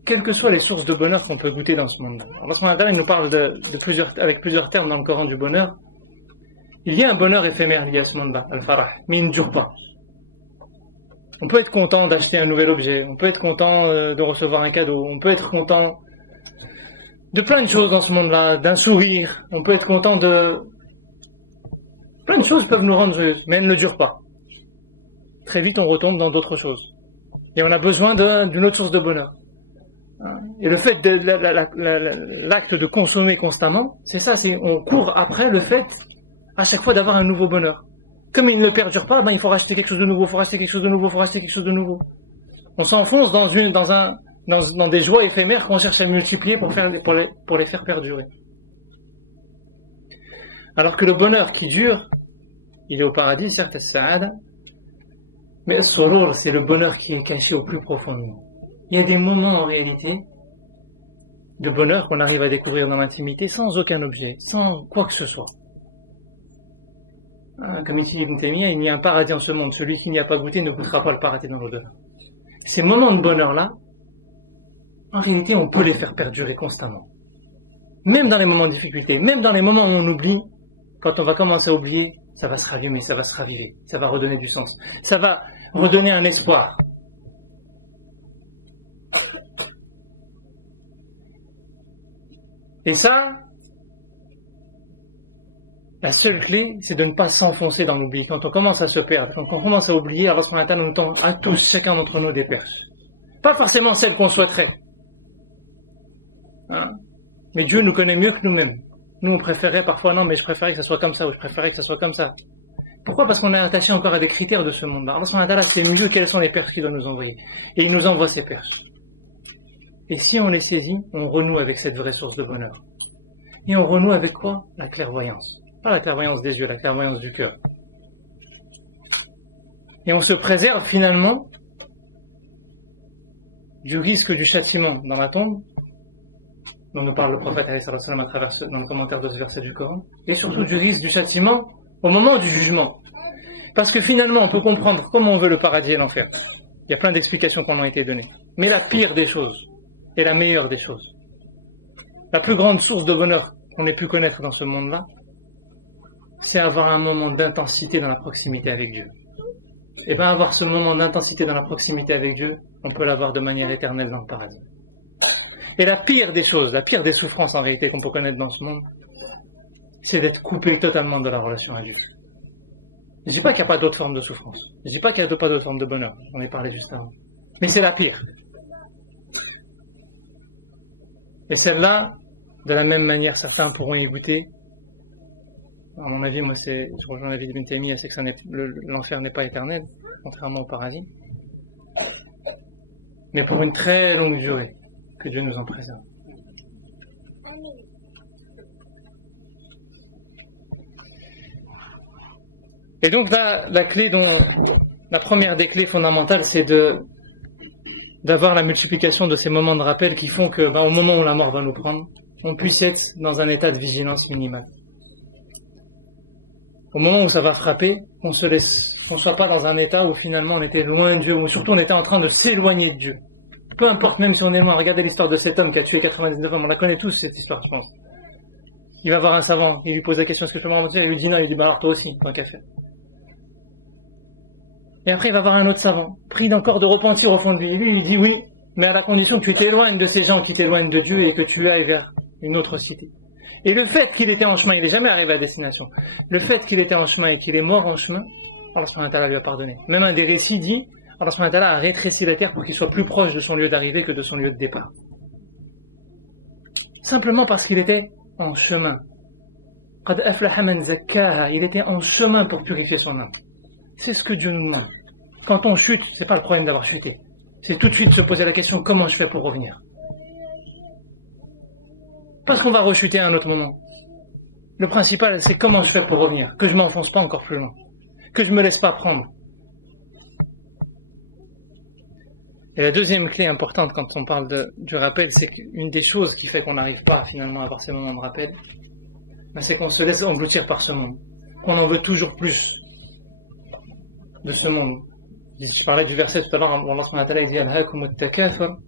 quelles que soient les sources de bonheur qu'on peut goûter dans ce monde, Allah subhanahu wa ta'ala nous parle avec plusieurs termes dans le Coran du bonheur. Il y a un bonheur éphémère lié à ce monde-là, al-farah, mais il ne dure pas. On peut être content d'acheter un nouvel objet, on peut être content de recevoir un cadeau, on peut être content de plein de choses dans ce monde-là, d'un sourire, on peut être content de... Plein de choses peuvent nous rendre joyeux, mais elles ne durent pas. Très vite on retombe dans d'autres choses. Et on a besoin d'une autre source de bonheur. Et le fait de l'acte de consommer constamment, c'est ça, on court après le fait à chaque fois d'avoir un nouveau bonheur. Comme il ne perdure pas, il faut racheter quelque chose de nouveau, il faut racheter quelque chose de nouveau, il faut racheter quelque chose de nouveau. On s'enfonce dans des joies éphémères qu'on cherche à multiplier pour les faire perdurer. Alors que le bonheur qui dure, il est au paradis, certes, as-sa'ada, mais as-surur, c'est le bonheur qui est caché au plus profond de nous. Il y a des moments en réalité de bonheur qu'on arrive à découvrir dans l'intimité sans aucun objet, sans quoi que ce soit. Comme ici Ibn Taymiyyah, il y a un paradis en ce monde, celui qui n'y a pas goûté ne goûtera pas le paradis dans l'au-delà. Ces moments de bonheur-là, en réalité, on peut les faire perdurer constamment. Même dans les moments de difficulté, même dans les moments où on oublie, quand on va commencer à oublier, ça va se rallumer, ça va se raviver, ça va redonner du sens, ça va redonner un espoir. Et ça, la seule clé, c'est de ne pas s'enfoncer dans l'oubli. Quand on commence à se perdre, quand on commence à oublier, Allah subhanahu wa ta'ala nous tend à tous, chacun d'entre nous, des perches. Pas forcément celles qu'on souhaiterait. Mais Dieu nous connaît mieux que nous-mêmes. Nous, on préférait parfois, non, mais je préférais que ça soit comme ça, ou je préférais que ça soit comme ça. Pourquoi? Parce qu'on est attaché encore à des critères de ce monde-là. Allah subhanahu wa ta'ala sait mieux quelles sont les perches qu'il doit nous envoyer. Et il nous envoie ces perches. Et si on les saisit, on renoue avec cette vraie source de bonheur. Et on renoue avec quoi? La clairvoyance. Pas la clairvoyance des yeux, la clairvoyance du cœur. Et on se préserve finalement du risque du châtiment dans la tombe, dont nous parle le prophète à travers dans le commentaire de ce verset du Coran, et surtout du risque du châtiment au moment du jugement. Parce que finalement, on peut comprendre comment on veut le paradis et l'enfer. Il y a plein d'explications qui en ont été données. Mais la pire des choses, et la meilleure des choses, la plus grande source de bonheur qu'on ait pu connaître dans ce monde-là, c'est avoir un moment d'intensité dans la proximité avec Dieu. Et bien avoir ce moment d'intensité dans la proximité avec Dieu, on peut l'avoir de manière éternelle dans le paradis. Et la pire des choses, la pire des souffrances en réalité qu'on peut connaître dans ce monde, c'est d'être coupé totalement de la relation à Dieu. Je dis pas qu'il n'y a pas d'autres formes de souffrance. Je dis pas qu'il n'y a pas d'autres formes de bonheur. J'en ai parlé juste avant. Mais c'est la pire. Et celle-là, de la même manière, certains pourront y goûter. À mon avis, je rejoins l'avis d'Ibn Taymiyyah, c'est que l'enfer n'est pas éternel, contrairement au paradis. Mais pour une très longue durée, que Dieu nous en préserve. Et donc là, la première des clés fondamentales, c'est de d'avoir la multiplication de ces moments de rappel qui font que, au moment où la mort va nous prendre, on puisse être dans un état de vigilance minimale. Au moment où ça va frapper, qu'on soit pas dans un état où finalement on était loin de Dieu, ou surtout on était en train de s'éloigner de Dieu. Peu importe, même si on est loin, regardez l'histoire de cet homme qui a tué 99 hommes, on la connaît tous cette histoire, je pense. Il va voir un savant, il lui pose la question, est-ce que je peux me remonter? Il lui dit non, il lui dit, alors toi aussi, tant qu'à faire. Et après il va voir un autre savant, pris encore de repentir au fond de lui, et lui il dit oui, mais à la condition que tu t'éloignes de ces gens qui t'éloignent de Dieu et que tu ailles vers une autre cité. Et le fait qu'il était en chemin, il n'est jamais arrivé à destination, le fait qu'il était en chemin et qu'il est mort en chemin, Allah subhanahu wa ta'ala lui a pardonné. Même un des récits dit, Allah subhanahu wa ta'ala a rétréci la terre pour qu'il soit plus proche de son lieu d'arrivée que de son lieu de départ. Simplement parce qu'il était en chemin. Qad aflaha man zakkaha, il était en chemin pour purifier son âme. C'est ce que Dieu nous demande. Quand on chute, c'est pas le problème d'avoir chuté. C'est tout de suite se poser la question, comment je fais pour revenir? Parce qu'on va rechuter à un autre moment. Le principal, c'est comment je fais pour revenir, que je m'enfonce pas encore plus loin, que je me laisse pas prendre. Et la deuxième clé importante quand on parle du rappel, c'est qu'une des choses qui fait qu'on n'arrive pas finalement à avoir ces moments de rappel, c'est qu'on se laisse engloutir par ce monde, qu'on en veut toujours plus de ce monde. Je parlais du verset tout à l'heure, Allah subhanahu wa ta'ala dit Alhaakum at-takathur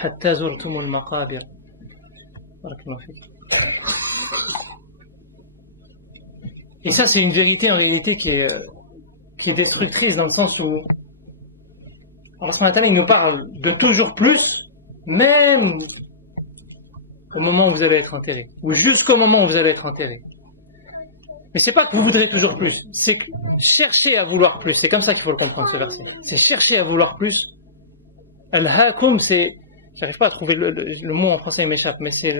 hatta zurtum al-maqabir. Barakallahu fik. Et ça, c'est une vérité en réalité qui est destructrice dans le sens où Allah subhanahu wa ta'ala il nous parle de toujours plus, même au moment où vous allez être enterré, ou jusqu'au moment où vous allez être enterré. Mais c'est pas que vous voudrez toujours plus, c'est que chercher à vouloir plus. C'est comme ça qu'il faut le comprendre, ce verset. C'est chercher à vouloir plus. Al-Hakum, c'est, j'arrive pas à trouver le mot en français, il m'échappe, mais c'est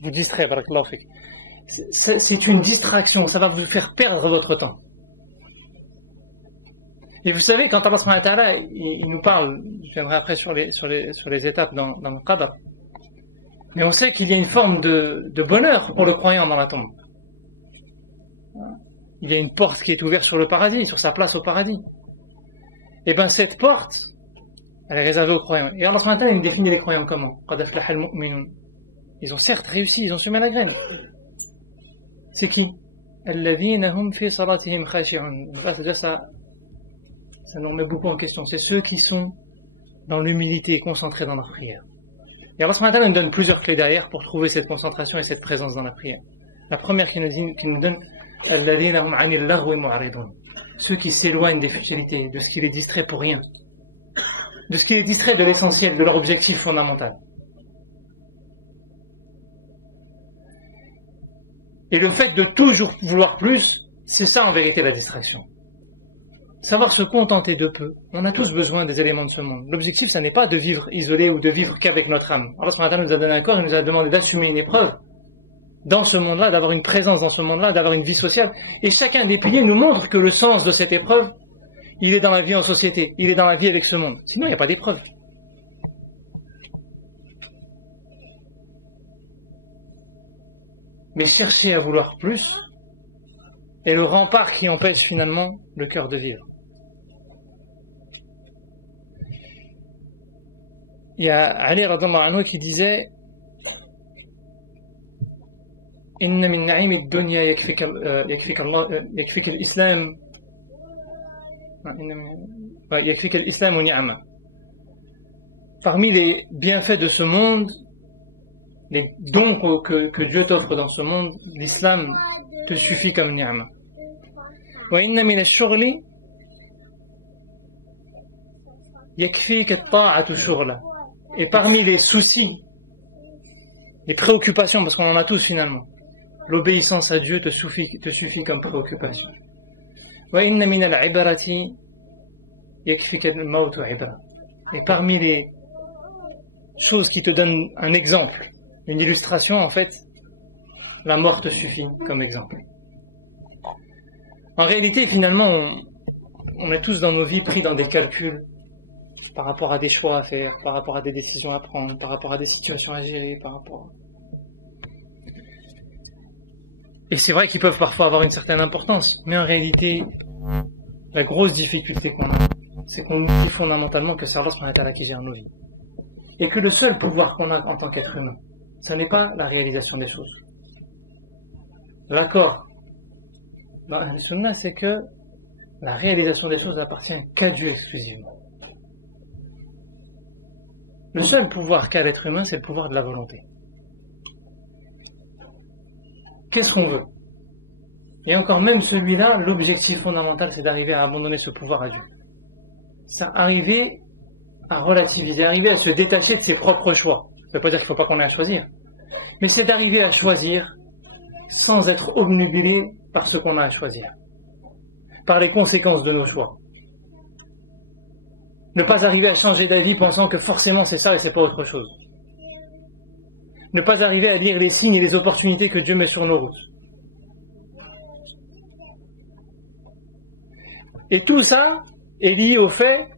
vous distrait, barakallahu fik. C'est une distraction, ça va vous faire perdre votre temps. Et vous savez, quand Allah subhanahu wa ta'ala, il nous parle, je viendrai après sur les étapes dans le qadr, mais on sait qu'il y a une forme de bonheur pour le croyant dans la tombe. Il y a une porte qui est ouverte sur le paradis, sur sa place au paradis. Et bien cette porte, elle est réservée aux croyants. Et Allah subhanahu wa ta'ala, il définit les croyants comment? Qad aflaha al-mu'minun. Ils ont certes réussi, ils ont semé la graine. C'est qui? Alladhina hum fi salatihim khashi'un. Là, c'est déjà ça nous remet beaucoup en question. C'est ceux qui sont dans l'humilité, concentrés dans leur prière. Et Allah subhanahu wa ta'ala nous donne plusieurs clés derrière pour trouver cette concentration et cette présence dans la prière. La première qui nous donne Alladhina hum 'anil laghwi mu'ridun. Ceux qui s'éloignent des futilités, de ce qui les distrait pour rien, de ce qui les distrait de l'essentiel, de leur objectif fondamental. Et le fait de toujours vouloir plus, c'est ça en vérité la distraction. Savoir se contenter de peu. On a tous besoin des éléments de ce monde. L'objectif, ça n'est pas de vivre isolé ou de vivre qu'avec notre âme. Allah subhanahu wa ta'ala nous a donné un corps, il nous a demandé d'assumer une épreuve dans ce monde-là, d'avoir une présence dans ce monde-là, d'avoir une vie sociale. Et chacun des piliers nous montre que le sens de cette épreuve, il est dans la vie en société, il est dans la vie avec ce monde. Sinon, il n'y a pas d'épreuve. Mais chercher à vouloir plus est le rempart qui empêche finalement le cœur de vivre. Il y a Ali radhiyallahu anhu qui disait Inna min na'im ad-dunya yakfika al-islam yakfika al-islam wa ni'ama. Parmi les bienfaits de ce monde, les dons que Dieu t'offre dans ce monde, l'islam te suffit comme ni'ama. Wa inna min ash-shughli yakfika at-ta'atu shughla. Et parmi les soucis, les préoccupations, parce qu'on en a tous finalement, l'obéissance à Dieu te suffit comme préoccupation. Wa inna min al-ibrati yakfika al-mawtu ibra. Et parmi les choses qui te donnent un exemple, une illustration, en fait, la mort te suffit comme exemple. En réalité, finalement, on est tous dans nos vies pris dans des calculs par rapport à des choix à faire, par rapport à des décisions à prendre, par rapport à des situations à gérer, Et c'est vrai qu'ils peuvent parfois avoir une certaine importance, mais en réalité, la grosse difficulté qu'on a, c'est qu'on dit fondamentalement que c'est Allah subhanahu wa ta'ala qui gère nos vies. Et que le seul pouvoir qu'on a en tant qu'être humain, ça n'est pas la réalisation des choses. L'accord dans Ahl-Sunnah, c'est que la réalisation des choses n'appartient qu'à Dieu exclusivement. Le seul pouvoir qu'a l'être humain, c'est le pouvoir de la volonté. Qu'est-ce qu'on veut? Et encore même celui-là, l'objectif fondamental, c'est d'arriver à abandonner ce pouvoir à Dieu. C'est arriver à relativiser, arriver à se détacher de ses propres choix. Ça ne veut pas dire qu'il ne faut pas qu'on ait à choisir. Mais c'est d'arriver à choisir sans être obnubilé par ce qu'on a à choisir. Par les conséquences de nos choix. Ne pas arriver à changer d'avis pensant que forcément c'est ça et c'est pas autre chose. Ne pas arriver à lire les signes et les opportunités que Dieu met sur nos routes. Et tout ça est lié au fait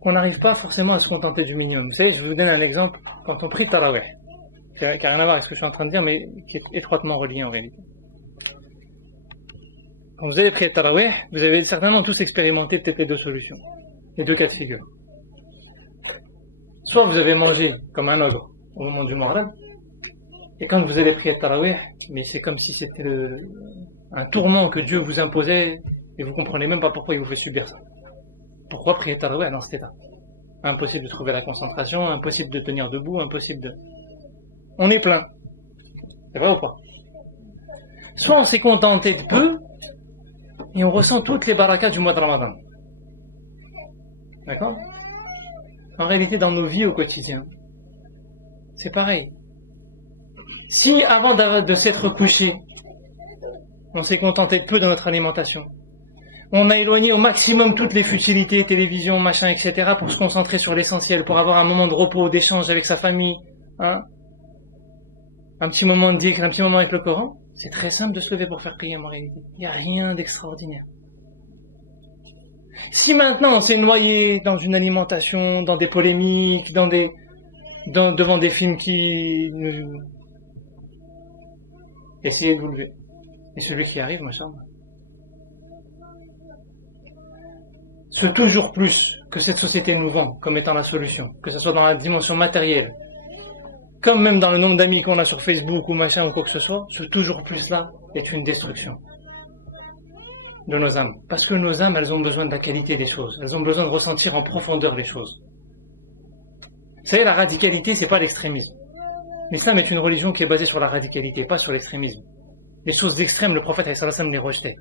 qu'on n'arrive pas forcément à se contenter du minimum. Vous savez, je vous donne un exemple. Quand on prie Tarawih, qui n'a rien à voir avec ce que je suis en train de dire, mais qui est étroitement relié en réalité. Quand vous allez prier Tarawih, vous avez certainement tous expérimenté peut-être les deux solutions, les deux cas de figure. Soit vous avez mangé comme un ogre au moment du Muharram, et quand vous allez prier Tarawih, mais c'est comme si c'était un tourment que Dieu vous imposait, et vous comprenez même pas pourquoi il vous fait subir ça. Pourquoi prier Tarawih dans cet état? Impossible de trouver la concentration, impossible de tenir debout, impossible de... On est plein. C'est vrai ou pas? Soit on s'est contenté de peu, et on ressent toutes les barakas du mois de Ramadan. D'accord? En réalité, dans nos vies au quotidien, c'est pareil. Si avant de s'être couché, on s'est contenté de peu dans notre alimentation, on a éloigné au maximum toutes les futilités, télévision, machin, etc., pour se concentrer sur l'essentiel, pour avoir un moment de repos, d'échange avec sa famille, hein, un petit moment de dhikr, un petit moment avec le Coran, c'est très simple de se lever pour faire prier en réalité. Il n'y a rien d'extraordinaire. Si maintenant on s'est noyé dans une alimentation, dans des polémiques, devant des films qui nous... Essayez de vous lever. Et celui qui arrive, machin. Ce toujours plus que cette société nous vend comme étant la solution, que ce soit dans la dimension matérielle, comme même dans le nombre d'amis qu'on a sur Facebook ou machin ou quoi que ce soit, ce toujours plus là est une destruction de nos âmes. Parce que nos âmes, elles ont besoin de la qualité des choses. Elles ont besoin de ressentir en profondeur les choses. Vous savez, la radicalité, c'est pas l'extrémisme. L'islam est une religion qui est basée sur la radicalité, pas sur l'extrémisme. Les choses extrêmes, le prophète sallallahu alayhi wa sallam les rejetait.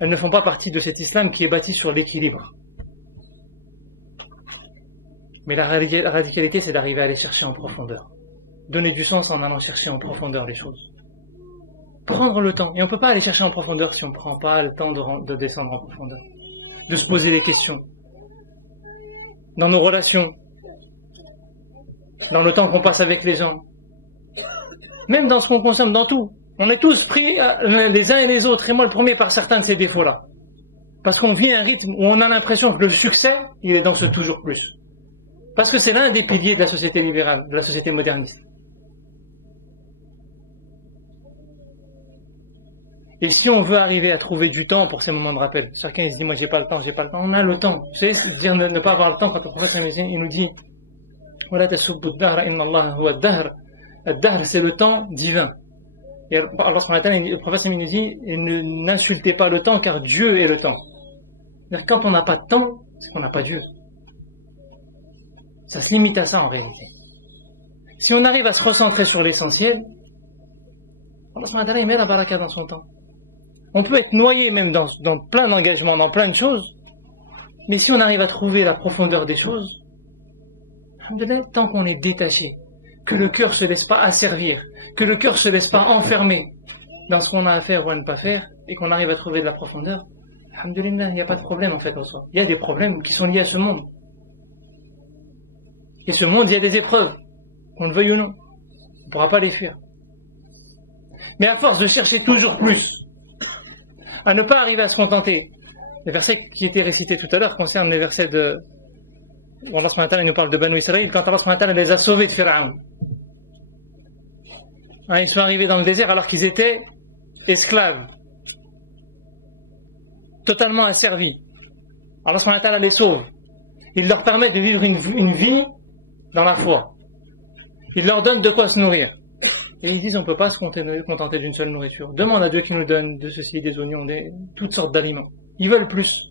Elles ne font pas partie de cet islam qui est bâti sur l'équilibre. Mais la radicalité, c'est d'arriver à aller chercher en profondeur. Donner du sens en allant chercher en profondeur les choses. Prendre le temps. Et on ne peut pas aller chercher en profondeur si on ne prend pas le temps de descendre en profondeur. De se poser des questions. Dans nos relations. Dans le temps qu'on passe avec les gens. Même dans ce qu'on consomme, dans tout. On est tous pris les uns et les autres, et moi le premier, par certains de ces défauts-là. Parce qu'on vit un rythme où on a l'impression que le succès, il est dans ce toujours plus. Parce que c'est l'un des piliers de la société libérale, de la société moderniste. Et si on veut arriver à trouver du temps pour ces moments de rappel, chacun il se dit, moi j'ai pas le temps, on a le temps. Vous savez, dire ne pas avoir le temps, quand le prophète il nous dit, وَلَا تَسُبُّ الدَّهْرَ إِنَّ اللَّهَ هُوَ الدَّهْرَ. الدَّهْر, c'est le temps divin. Et Allah le prophète nous dit, n'insultez pas le temps car Dieu est le temps. C'est-à-dire, quand on n'a pas de temps, c'est qu'on n'a pas Dieu. Ça se limite à ça en réalité. Si on arrive à se recentrer sur l'essentiel, Allah il met la baraka dans son temps. On peut être noyé même dans plein d'engagements, dans plein de choses, mais si on arrive à trouver la profondeur des choses, tant qu'on est détaché, que le cœur se laisse pas asservir, que le cœur se laisse pas enfermer dans ce qu'on a à faire ou à ne pas faire, et qu'on arrive à trouver de la profondeur, alhamdulillah, il n'y a pas de problème en fait en soi. Il y a des problèmes qui sont liés à ce monde. Et ce monde, il y a des épreuves, qu'on le veuille ou non. On ne pourra pas les fuir. Mais à force de chercher toujours plus, à ne pas arriver à se contenter, les versets qui étaient récités tout à l'heure concernent les versets de... Allah subhanahu wa ta'ala nous parle de Banu Israël quand Allah subhanahu wa ta'ala les a sauvés de Pharaon. Ils sont arrivés dans le désert alors qu'ils étaient esclaves, totalement asservis. Allah subhanahu wa ta'ala les sauve. Il leur permet de vivre une vie dans la foi. Il leur donne de quoi se nourrir. Et ils disent on ne peut pas se contenter d'une seule nourriture. Demande à Dieu qui nous donne de ceci, des oignons, toutes sortes d'aliments. Ils veulent plus.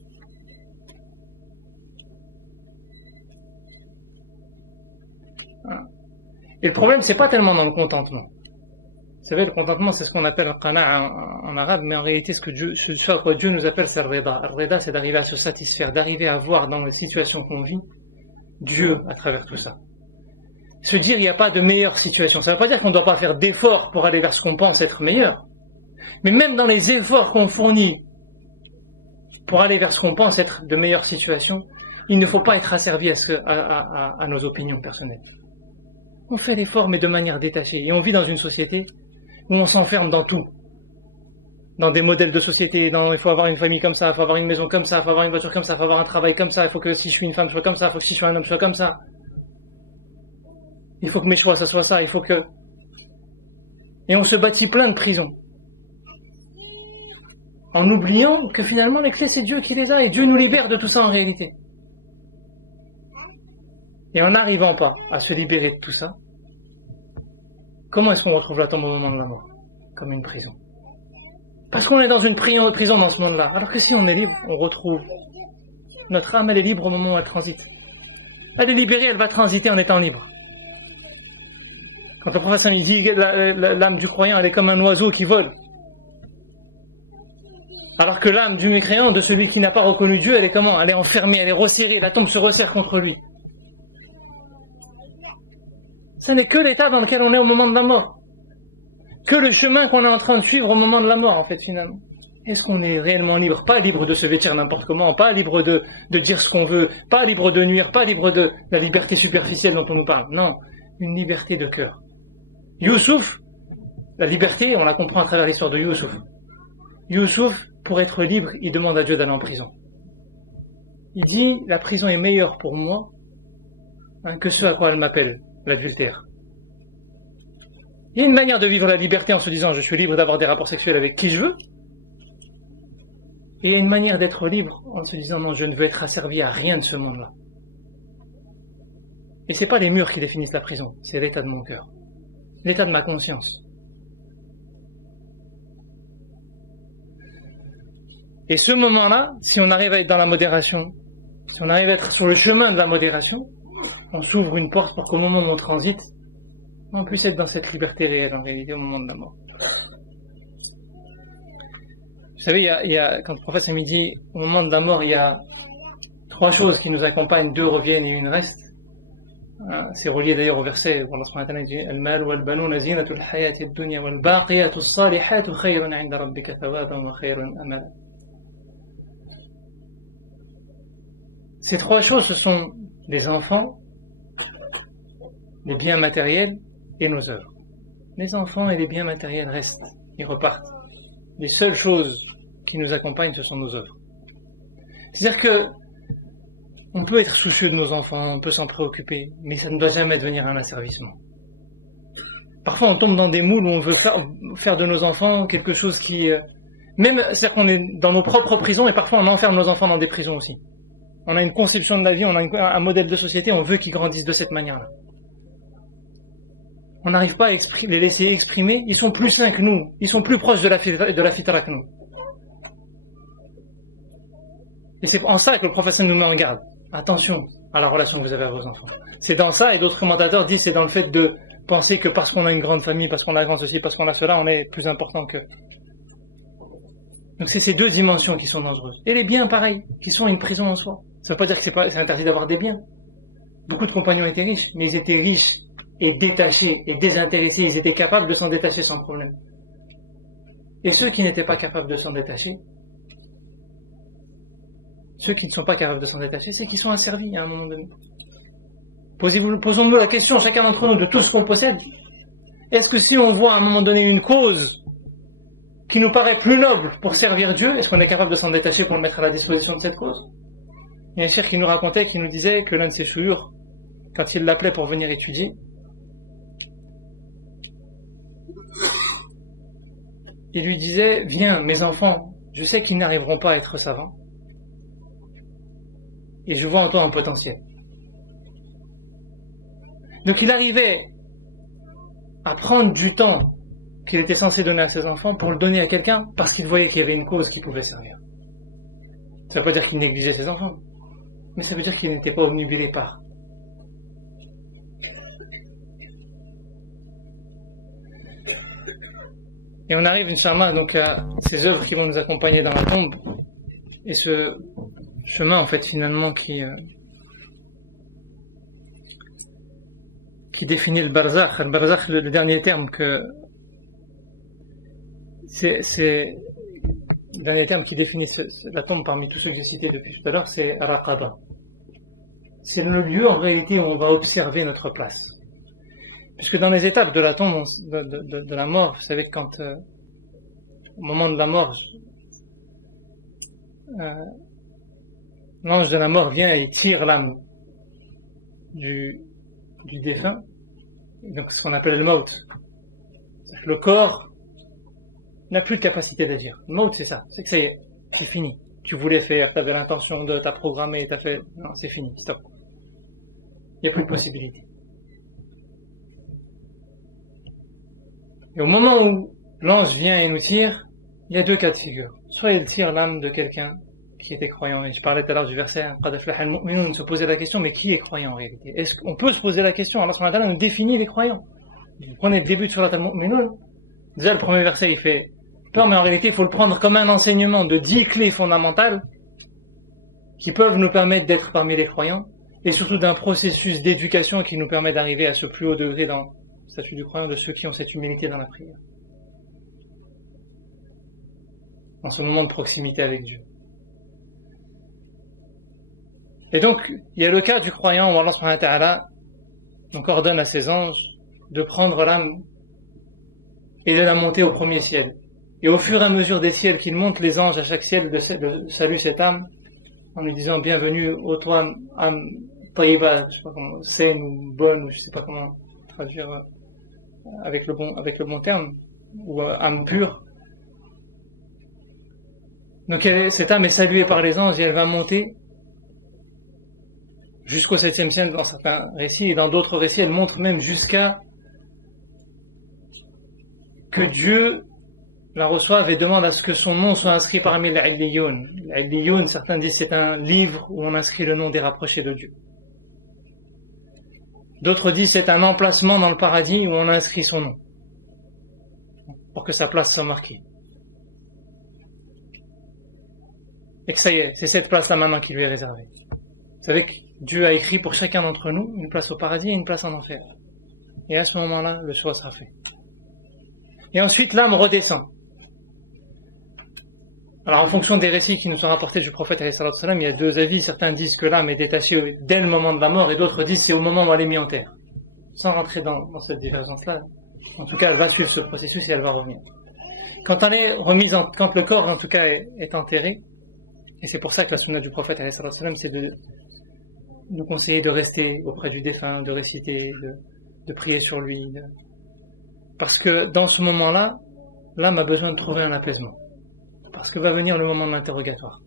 Et le problème, c'est pas tellement dans le contentement. Vous savez, le contentement, c'est ce qu'on appelle le qana'a en arabe, mais en réalité, ce à quoi Dieu nous appelle, c'est le rida. Le rida, c'est d'arriver à se satisfaire, d'arriver à voir dans les situations qu'on vit, Dieu à travers tout ça. Se dire, il n'y a pas de meilleure situation. Ça ne veut pas dire qu'on ne doit pas faire d'efforts pour aller vers ce qu'on pense être meilleur. Mais même dans les efforts qu'on fournit pour aller vers ce qu'on pense être de meilleure situation, il ne faut pas être asservi à nos opinions personnelles. On fait l'effort, mais de manière détachée. Et on vit dans une société où on s'enferme dans tout. Dans des modèles de société, il faut avoir une famille comme ça, il faut avoir une maison comme ça, il faut avoir une voiture comme ça, il faut avoir un travail comme ça, il faut que si je suis une femme, je sois comme ça, il faut que si je suis un homme, je sois comme ça. Il faut que mes choix, ça soit ça, il faut que... Et on se bâtit plein de prisons. En oubliant que finalement les clés, c'est Dieu qui les a, et Dieu nous libère de tout ça en réalité. Et en n'arrivant pas à se libérer de tout ça, comment est-ce qu'on retrouve la tombe au moment de la mort? Comme une prison. Parce qu'on est dans une prison dans ce monde-là. Alors que si on est libre, on retrouve. Notre âme, elle est libre au moment où elle transite. Elle est libérée, elle va transiter en étant libre. Quand le prophète il dit l'âme du croyant, elle est comme un oiseau qui vole. Alors que l'âme du mécréant, de celui qui n'a pas reconnu Dieu, elle est comment? Elle est enfermée, elle est resserrée, la tombe se resserre contre lui. Ce n'est que l'état dans lequel on est au moment de la mort. Que le chemin qu'on est en train de suivre au moment de la mort, en fait, finalement. Est-ce qu'on est réellement libre? Pas libre de se vêtir n'importe comment, pas libre de dire ce qu'on veut, pas libre de nuire, pas libre de la liberté superficielle dont on nous parle. Non, une liberté de cœur. Youssouf, la liberté, on la comprend à travers l'histoire de Youssouf. Youssouf, pour être libre, il demande à Dieu d'aller en prison. Il dit, la prison est meilleure pour moi que ce à quoi elle m'appelle, l'adultère. Il y a une manière de vivre la liberté en se disant, je suis libre d'avoir des rapports sexuels avec qui je veux. Et il y a une manière d'être libre en se disant, non, je ne veux être asservi à rien de ce monde-là. Et c'est pas les murs qui définissent la prison, c'est l'état de mon cœur. L'état de ma conscience. Et ce moment-là, si on arrive à être dans la modération, si on arrive à être sur le chemin de la modération, on s'ouvre une porte pour qu'au moment où on transite, on puisse être dans cette liberté réelle en réalité au moment de la mort. Vous savez, quand le prophète me dit au moment de la mort, il y a 3 choses qui nous accompagnent, 2 reviennent et une reste. C'est relié d'ailleurs au verset où Allah subhanahu wa ta'ala dit Al-mal wal-banuna zinatul hayati ad-dunya wal-baqiyatu as-salihatu khayrun 'inda rabbika thawaban wa khayrun amala. Ces 3 choses, ce sont les enfants, les biens matériels et nos œuvres. Les enfants et les biens matériels restent, ils repartent. Les seules choses qui nous accompagnent, ce sont nos œuvres. C'est-à-dire que on peut être soucieux de nos enfants, on peut s'en préoccuper, mais ça ne doit jamais devenir un asservissement. Parfois, on tombe dans des moules où on veut faire de nos enfants quelque chose qui... c'est-à-dire qu'on est dans nos propres prisons et parfois on enferme nos enfants dans des prisons aussi. On a une conception de la vie, on a un modèle de société, on veut qu'ils grandissent de cette manière-là. On n'arrive pas à les laisser exprimer, ils sont plus sains que nous, ils sont plus proches de la fitra que nous. Et c'est en ça que le prophète nous met en garde. Attention à la relation que vous avez avec vos enfants. C'est dans ça, et d'autres commentateurs disent, c'est dans le fait de penser que parce qu'on a une grande famille, parce qu'on a grand ceci, parce qu'on a cela, on est plus important qu'eux. Donc c'est ces 2 dimensions qui sont dangereuses. Et les biens, pareil, qui sont une prison en soi. Ça ne veut pas dire que c'est interdit d'avoir des biens. Beaucoup de compagnons étaient riches, mais ils étaient riches et détachés et désintéressés, ils étaient capables de s'en détacher sans problème. Et ceux qui n'étaient pas capables de s'en détacher, ceux qui ne sont pas capables de s'en détacher, c'est qu'ils sont asservis à un moment donné. Posons-nous la question, chacun d'entre nous, de tout ce qu'on possède. Est-ce que si on voit à un moment donné une cause qui nous paraît plus noble pour servir Dieu, est-ce qu'on est capable de s'en détacher pour le mettre à la disposition de cette cause? Il y a un cheikh qui nous racontait, qui nous disait que l'un de ses chouyours, quand il l'appelait pour venir étudier, il lui disait, viens mes enfants, je sais qu'ils n'arriveront pas à être savants, et je vois en toi un potentiel. Donc il arrivait à prendre du temps qu'il était censé donner à ses enfants pour le donner à quelqu'un parce qu'il voyait qu'il y avait une cause qui pouvait servir. Ça ne veut pas dire qu'il négligeait ses enfants, mais ça veut dire qu'il n'était pas obnubilé par. Et on arrive, Inch'Allah, donc à ces œuvres qui vont nous accompagner dans la tombe et ce chemin, en fait, finalement, qui définit le barzakh. Le barzakh, le dernier terme c'est le dernier terme qui définit la tombe parmi tous ceux que j'ai cités depuis tout à l'heure, c'est Raqaba. C'est le lieu, en réalité, où on va observer notre place. Puisque dans les étapes de la tombe, de la mort, vous savez que quand, au moment de la mort, l'ange de la mort vient et tire l'âme du défunt, donc ce qu'on appelle le maut. C'est-à-dire que le corps n'a plus de capacité d'agir. Le maut, c'est ça, c'est que ça y est, c'est fini. Tu voulais faire, tu avais l'intention de, t'as programmé, t'as fait, non, c'est fini, stop. Il n'y a plus de possibilité. Et au moment où l'ange vient et nous tire, il y a deux cas de figure. Soit il tire l'âme de quelqu'un qui était croyant, et je parlais tout à l'heure du verset Qad aflaha al-mu'minun, se poser la question, mais qui est croyant en réalité? Est-ce qu'on peut se poser la question? Allah subhanahu wa ta'ala nous définit les croyants. Vous prenez le début de Surat al-Mu'minun, déjà le premier verset il fait peur, mais en réalité il faut le prendre comme un enseignement de 10 clés fondamentales qui peuvent nous permettre d'être parmi les croyants, et surtout d'un processus d'éducation qui nous permet d'arriver à ce plus haut degré dans le statut du croyant de ceux qui ont cette humilité dans la prière, dans ce moment de proximité avec Dieu. Et donc, il y a le cas du croyant où Allah subhanahu wa ta'ala donc ordonne à ses anges de prendre l'âme et de la monter au premier ciel. Et au fur et à mesure des ciels qu'il monte, les anges à chaque ciel saluent cette âme en lui disant bienvenue ô toi âme tayyiba, je sais pas comment, saine ou bonne, ou je sais pas comment traduire avec le bon terme, ou âme pure. Donc cette âme est saluée par les anges et elle va monter jusqu'au 7e ciel dans certains récits, et dans d'autres récits elle montre même jusqu'à que Dieu la reçoive et demande à ce que son nom soit inscrit parmi les Illiyoun. Les Illiyoun, certains disent c'est un livre où on inscrit le nom des rapprochés de Dieu. D'autres disent c'est un emplacement dans le paradis où on inscrit son nom pour que sa place soit marquée. Et que ça y est, c'est cette place-là maintenant qui lui est réservée. Vous savez que Dieu a écrit pour chacun d'entre nous une place au paradis et une place en enfer. Et à ce moment-là, le choix sera fait. Et ensuite, l'âme redescend. Alors, en fonction des récits qui nous sont rapportés du prophète, il y a deux avis. Certains disent que l'âme est détachée dès le moment de la mort, et d'autres disent c'est au moment où elle est mise en terre. Sans rentrer dans cette divergence-là, en tout cas, elle va suivre ce processus et elle va revenir. Quand elle est remise, quand le corps, en tout cas, est enterré, et c'est pour ça que la sunna du prophète, c'est de nous conseiller de rester auprès du défunt, de réciter, de prier sur lui, parce que dans ce moment-là, l'âme a besoin de trouver un apaisement. Parce que va venir le moment de l'interrogatoire.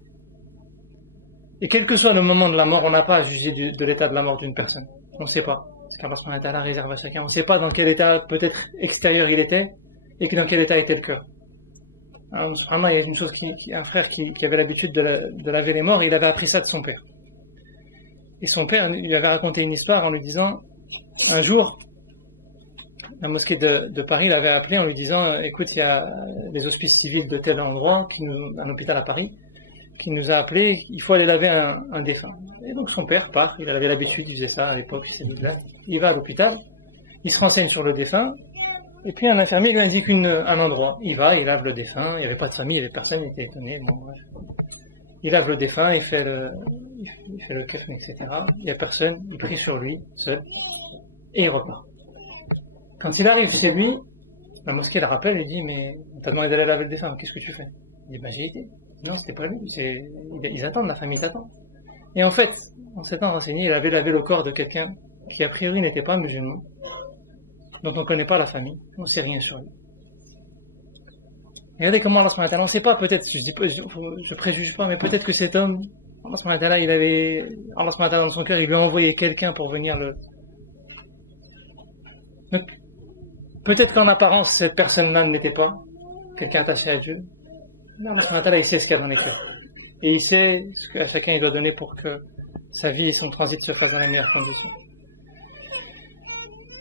Et quel que soit le moment de la mort, on n'a pas à juger de l'état de la mort d'une personne. On ne sait pas. Parce qu'Allah subhanahu wa ta'ala réserve à chacun. On ne sait pas dans quel état peut-être extérieur il était, et dans quel état était le cœur. Alors, subhanallah, il y a une chose un frère qui avait l'habitude de laver les morts, il avait appris ça de son père. Et son père lui avait raconté une histoire en lui disant, un jour, la mosquée de Paris l'avait appelé en lui disant écoute, il y a les hospices civils de tel endroit, un hôpital à Paris, qui nous a appelé, il faut aller laver un défunt. Et donc son père part, il avait l'habitude, il faisait ça à l'époque, il va à l'hôpital, il se renseigne sur le défunt, et puis un infirmier lui indique un endroit. Il va, il lave le défunt, il n'y avait pas de famille, il n'y avait personne, il était étonné, bon bref. Il lave le défunt, il fait le kafn, etc. Il n'y a personne, il prie sur lui, seul, et il repart. Quand il arrive chez lui, la mosquée le rappelle, lui dit mais on t'a demandé d'aller laver le défunt, qu'est-ce que tu fais? Il dit j'y étais. Non, c'était pas lui, ils attendent, la famille t'attend. Et en fait, en s'étant renseigné, il avait lavé le corps de quelqu'un qui a priori n'était pas musulman, dont on ne connaît pas la famille, on ne sait rien sur lui. Regardez comment Allah subhanahu wa ta'ala, on ne sait pas, peut-être, je préjuge pas, mais peut-être que cet homme, Allah subhanahu wa ta'ala, Allah subhanahu wa ta'ala dans son cœur, il lui a envoyé quelqu'un pour venir le... Donc, peut-être qu'en apparence, cette personne-là n'était pas quelqu'un attaché à Dieu, mais Allah subhanahu wa ta'ala, il sait ce qu'il y a dans les cœurs. Et il sait ce qu'à chacun il doit donner pour que sa vie et son transit se fassent dans les meilleures conditions.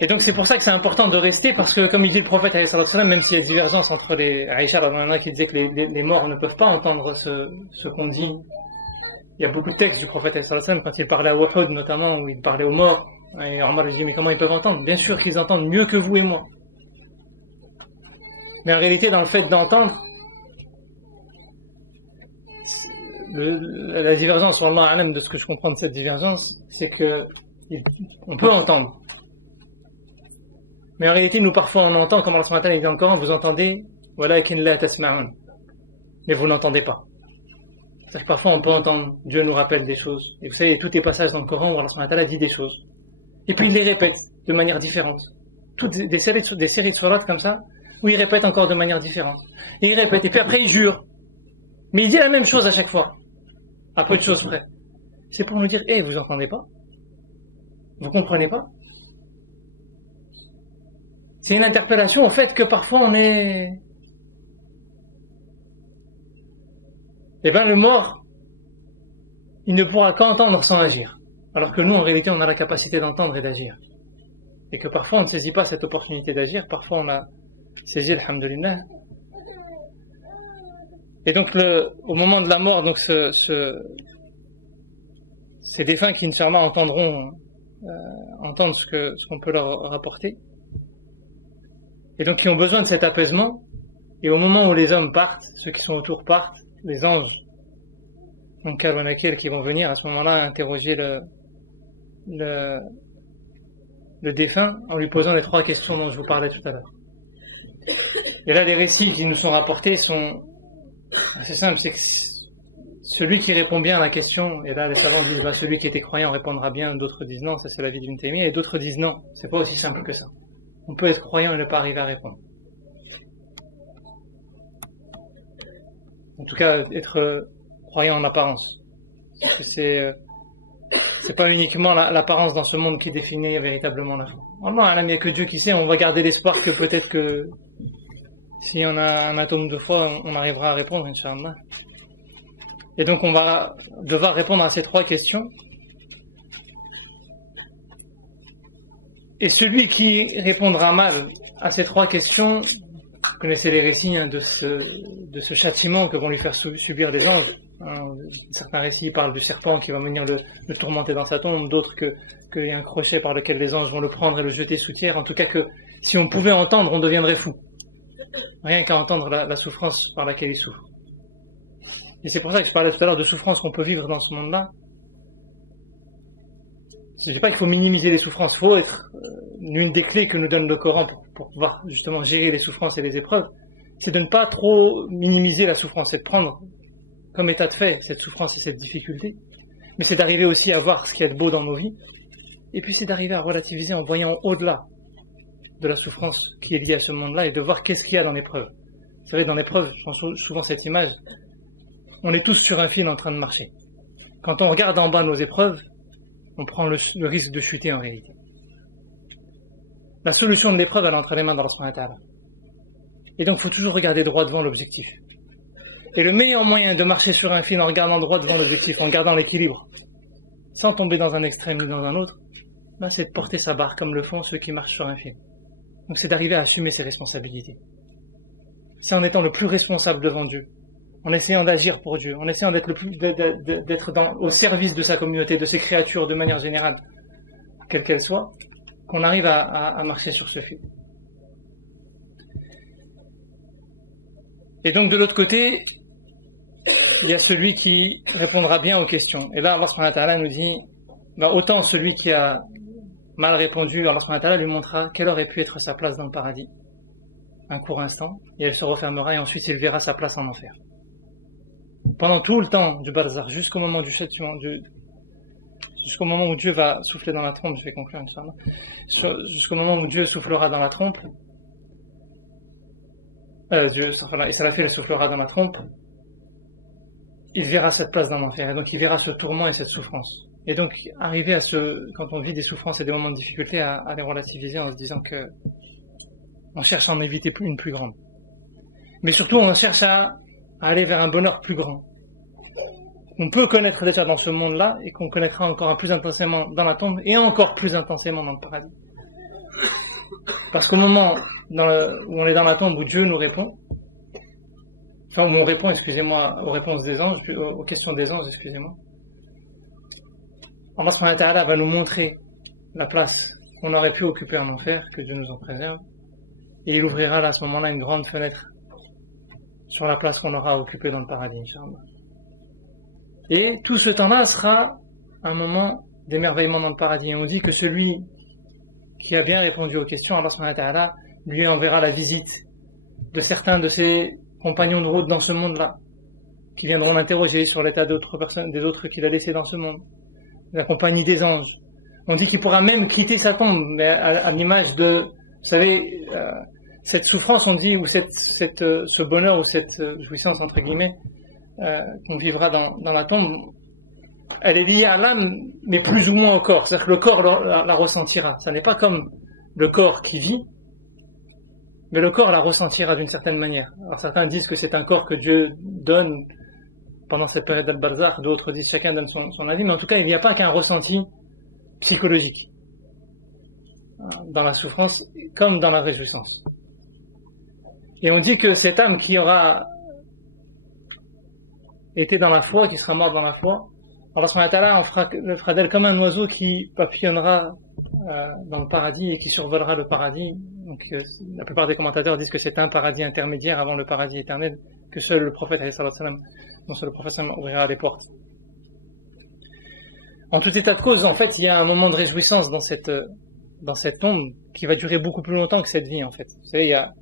Et donc c'est pour ça que c'est important de rester, parce que comme il dit le prophète, même s'il y a divergence entre les Aïcha, qui disait que les morts ne peuvent pas entendre ce qu'on dit. Il y a beaucoup de textes du prophète quand il parlait à Uhud notamment, où il parlait aux morts, et Omar dit mais comment ils peuvent entendre? Bien sûr qu'ils entendent mieux que vous et moi. Mais en réalité, dans le fait d'entendre, la divergence, wallah alam, de ce que je comprends de cette divergence, c'est que on peut entendre. Mais en réalité, nous parfois on entend, comme Allah subhanahu wa ta'ala dit dans le Coran, vous entendez, walakin la tasma'un, mais vous n'entendez pas. C'est-à-dire que parfois on peut entendre, Dieu nous rappelle des choses. Et vous savez, il y a tous les passages dans le Coran où Allah subhanahu wa ta'ala dit des choses. Et puis il les répète de manière différente. Toutes des séries de sourates comme ça, où il répète encore de manière différente. Et il répète, et puis après il jure. Mais il dit la même chose à chaque fois, à peu de choses près. C'est pour nous dire, vous entendez pas? Vous comprenez pas? C'est une interpellation au fait que parfois on est... le mort, il ne pourra qu'entendre sans agir. Alors que nous, en réalité, on a la capacité d'entendre et d'agir. Et que parfois on ne saisit pas cette opportunité d'agir, parfois on l'a saisi, alhamdoulilah. Et donc au moment de la mort, donc ces défunts qui, inch'Allah, entendre ce qu'on peut leur rapporter. Et donc qui ont besoin de cet apaisement. Et au moment où les hommes partent, ceux qui sont autour partent, les anges, donc Karwanakil, qui vont venir à ce moment-là interroger le défunt en lui posant les 3 questions dont je vous parlais tout à l'heure. Et là, les récits qui nous sont rapportés sont assez simples. C'est que celui qui répond bien à la question, et là les savants disent celui qui était croyant répondra bien, d'autres disent non, ça c'est la vie d'Ibn Taymiyyah, et d'autres disent non, c'est pas aussi simple que ça. On peut être croyant et ne pas arriver à répondre. En tout cas, être croyant en apparence. Parce que c'est pas uniquement l'apparence dans ce monde qui définit véritablement la foi. Allah, il n'y a que Dieu qui sait, on va garder l'espoir que peut-être que si on a un atome de foi, on arrivera à répondre, Inch'Allah. Et donc on va devoir répondre à ces 3 questions. Et celui qui répondra mal à ces 3 questions, vous connaissez les récits de ce châtiment que vont lui faire subir les anges. Certains récits parlent du serpent qui va venir le tourmenter dans sa tombe, d'autres qu'il y a un crochet par lequel les anges vont le prendre et le jeter sous terre. En tout cas que si on pouvait entendre, on deviendrait fou. Rien qu'à entendre la souffrance par laquelle il souffre. Et c'est pour ça que je parlais tout à l'heure de souffrance qu'on peut vivre dans ce monde-là. Je ne dis pas qu'il faut minimiser les souffrances, il faut être l'une des clés que nous donne le Coran pour pouvoir justement gérer les souffrances et les épreuves, c'est de ne pas trop minimiser la souffrance, c'est de prendre comme état de fait cette souffrance et cette difficulté, mais c'est d'arriver aussi à voir ce qu'il y a de beau dans nos vies, et puis c'est d'arriver à relativiser en voyant au-delà de la souffrance qui est liée à ce monde-là et de voir qu'est-ce qu'il y a dans l'épreuve. Vous savez, dans l'épreuve, je pense souvent cette image, on est tous sur un fil en train de marcher. Quand on regarde en bas nos épreuves, on prend le risque de chuter en réalité. La solution de l'épreuve, elle est entre les mains d'Allah subhanahu wa ta'ala. Et donc, il faut toujours regarder droit devant l'objectif. Et le meilleur moyen de marcher sur un fil en regardant droit devant l'objectif, en gardant l'équilibre, sans tomber dans un extrême ni dans un autre, c'est de porter sa barre comme le font ceux qui marchent sur un fil. Donc c'est d'arriver à assumer ses responsabilités. C'est en étant le plus responsable devant Dieu, en essayant d'agir pour Dieu, en essayant d'être au service de sa communauté, de ses créatures de manière générale, quelle qu'elle soit, qu'on arrive à marcher sur ce fil. Et donc de l'autre côté, il y a celui qui répondra bien aux questions. Et là, Allah subhanahu wa ta'ala nous dit, autant celui qui a mal répondu, Allah subhanahu wa ta'ala lui montrera quelle aurait pu être sa place dans le paradis. Un court instant, et elle se refermera, et ensuite il verra sa place en enfer. Pendant tout le temps du barzakh, jusqu'au moment du châtiment, jusqu'au moment où Dieu va souffler dans la trompe, je vais conclure, Inch'Allah, jusqu'au moment où Dieu soufflera dans la trompe, et Salafil soufflera dans la trompe, il verra cette place dans l'enfer, et donc il verra ce tourment et cette souffrance. Et donc, arriver à quand on vit des souffrances et des moments de difficulté, à les relativiser en se disant que on cherche à en éviter une plus grande. Mais surtout, on cherche à aller vers un bonheur plus grand. On peut connaître déjà dans ce monde-là, et qu'on connaîtra encore plus intensément dans la tombe, et encore plus intensément dans le paradis. Parce qu'au moment où on est dans la tombe, où Dieu nous répond, enfin, où on répond, aux réponses des anges, aux questions des anges, Allah subhanahu wa ta'ala va nous montrer la place qu'on aurait pu occuper en enfer, que Dieu nous en préserve, et il ouvrira là, à ce moment-là, une grande fenêtre sur la place qu'on aura occupée dans le paradis, Inch'Allah. Et tout ce temps-là sera un moment d'émerveillement dans le paradis. Et on dit que celui qui a bien répondu aux questions, Allah subhanahu wa ta'ala lui enverra la visite de certains de ses compagnons de route dans ce monde-là, qui viendront l'interroger sur l'état d'autres personnes, des autres qu'il a laissés dans ce monde, la compagnie des anges. On dit qu'il pourra même quitter sa tombe, mais à l'image de, vous savez, cette souffrance, on dit, ou ce bonheur, ou cette jouissance, entre guillemets, qu'on vivra dans la tombe, elle est liée à l'âme, mais plus ou moins au corps. C'est-à-dire que le corps la ressentira. Ça n'est pas comme le corps qui vit, mais le corps la ressentira d'une certaine manière. Alors certains disent que c'est un corps que Dieu donne pendant cette période d'Al-Barzakh, d'autres disent chacun donne son avis, mais en tout cas il n'y a pas qu'un ressenti psychologique dans la souffrance comme dans la réjouissance. Et on dit que cette âme qui aura été dans la foi, qui sera morte dans la foi, Allah subhanahu wa ta'ala fera d'elle comme un oiseau qui papillonnera dans le paradis et qui survolera le paradis. Donc la plupart des commentateurs disent que c'est un paradis intermédiaire avant le paradis éternel, que seul le prophète ouvrira les portes. En tout état de cause, en fait, il y a un moment de réjouissance dans cette tombe qui va durer beaucoup plus longtemps que cette vie, en fait. Vous savez, à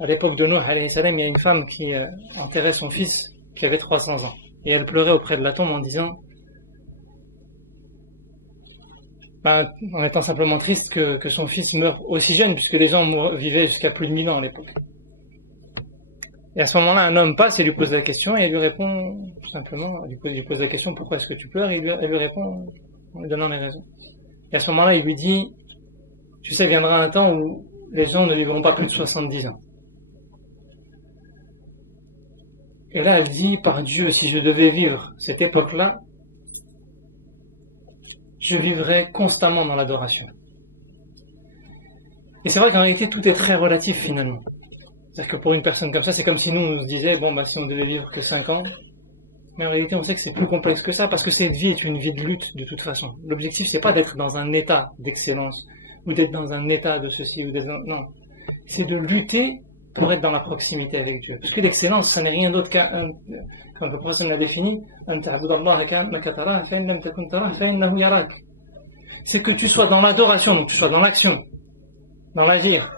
l'époque de Nuh alayhi salam, il y a une femme qui enterrait son fils qui avait 300 ans. Et elle pleurait auprès de la tombe en disant, en étant simplement triste que son fils meure aussi jeune, puisque les gens vivaient jusqu'à plus de 1000 ans à l'époque. Et à ce moment-là, un homme passe et lui pose la question, et elle lui répond, tout simplement, il lui pose la question, pourquoi est-ce que tu pleures? Et elle lui répond, en lui donnant les raisons. Et à ce moment-là, il lui dit, tu sais, viendra un temps où les gens ne vivront pas plus de 70 ans. Et là, elle dit, par Dieu, si je devais vivre cette époque-là, je vivrais constamment dans l'adoration. Et c'est vrai qu'en réalité, tout est très relatif finalement. C'est-à-dire que pour une personne comme ça, c'est comme si nous, on se disait, si on devait vivre que 5 ans, mais en réalité, on sait que c'est plus complexe que ça, parce que cette vie est une vie de lutte de toute façon. L'objectif, c'est pas d'être dans un état d'excellence, ou d'être dans un état de ceci, non. C'est de lutter pour être dans la proximité avec Dieu. Parce que l'excellence, ça n'est rien d'autre qu'un, comme le prophète l'a défini, c'est que tu sois dans l'adoration, donc tu sois dans l'action, dans l'agir,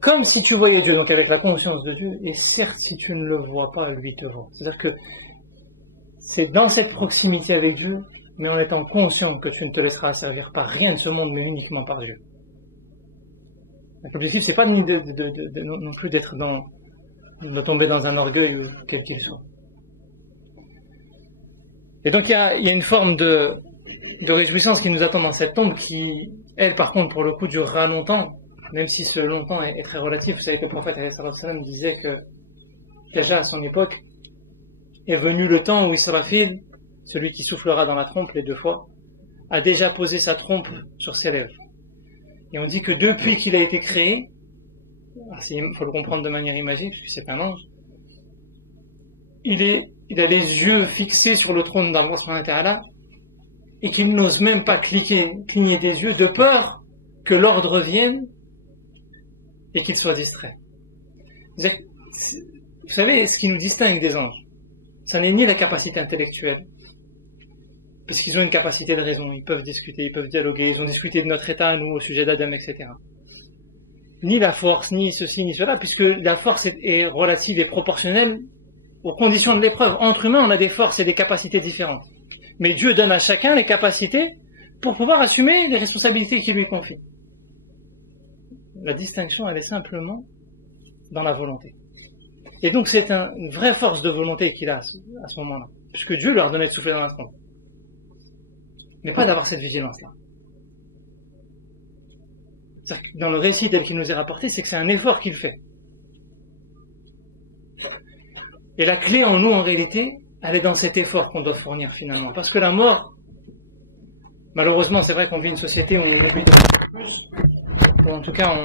comme si tu voyais Dieu, donc avec la conscience de Dieu, et certes, si tu ne le vois pas, lui te voit. C'est-à-dire que c'est dans cette proximité avec Dieu, mais en étant conscient que tu ne te laisseras servir par rien de ce monde, mais uniquement par Dieu. Donc, l'objectif, c'est pas non plus de tomber dans un orgueil, quel qu'il soit. Et donc, il y a une forme de réjouissance qui nous attend dans cette tombe qui, elle, par contre, pour le coup, durera longtemps, même si ce longtemps est très relatif. Vous savez que le prophète disait que, déjà à son époque, est venu le temps où Israfil, celui qui soufflera dans la trompe les 2 fois, a déjà posé sa trompe sur ses lèvres. Et on dit que depuis qu'il a été créé, il faut le comprendre de manière imagée, puisque c'est un ange, il a les yeux fixés sur le trône d'Allah subhanahu wa ta'ala, et qu'il n'ose même pas cligner des yeux de peur que l'ordre vienne et qu'il soit distrait. Vous savez, ce qui nous distingue des anges, ça n'est ni la capacité intellectuelle, parce qu'ils ont une capacité de raison, ils peuvent discuter, ils peuvent dialoguer, ils ont discuté de notre état, nous, au sujet d'Adam, etc. Ni la force, ni ceci, ni cela, puisque la force est relative et proportionnelle aux conditions de l'épreuve. Entre humains, on a des forces et des capacités différentes. Mais Dieu donne à chacun les capacités pour pouvoir assumer les responsabilités qu'il lui confie. La distinction, elle est simplement dans la volonté. Et donc c'est une vraie force de volonté qu'il a à ce moment-là, puisque Dieu leur donnait de souffler dans la trompe. Mais pas d'avoir cette vigilance-là. C'est-à-dire que dans le récit tel qu'il nous est rapporté, c'est que c'est un effort qu'il fait. Et la clé en nous, en réalité, elle est dans cet effort qu'on doit fournir finalement. Parce que la mort, malheureusement, c'est vrai qu'on vit une société où on oublie de plus en plus, ou en tout cas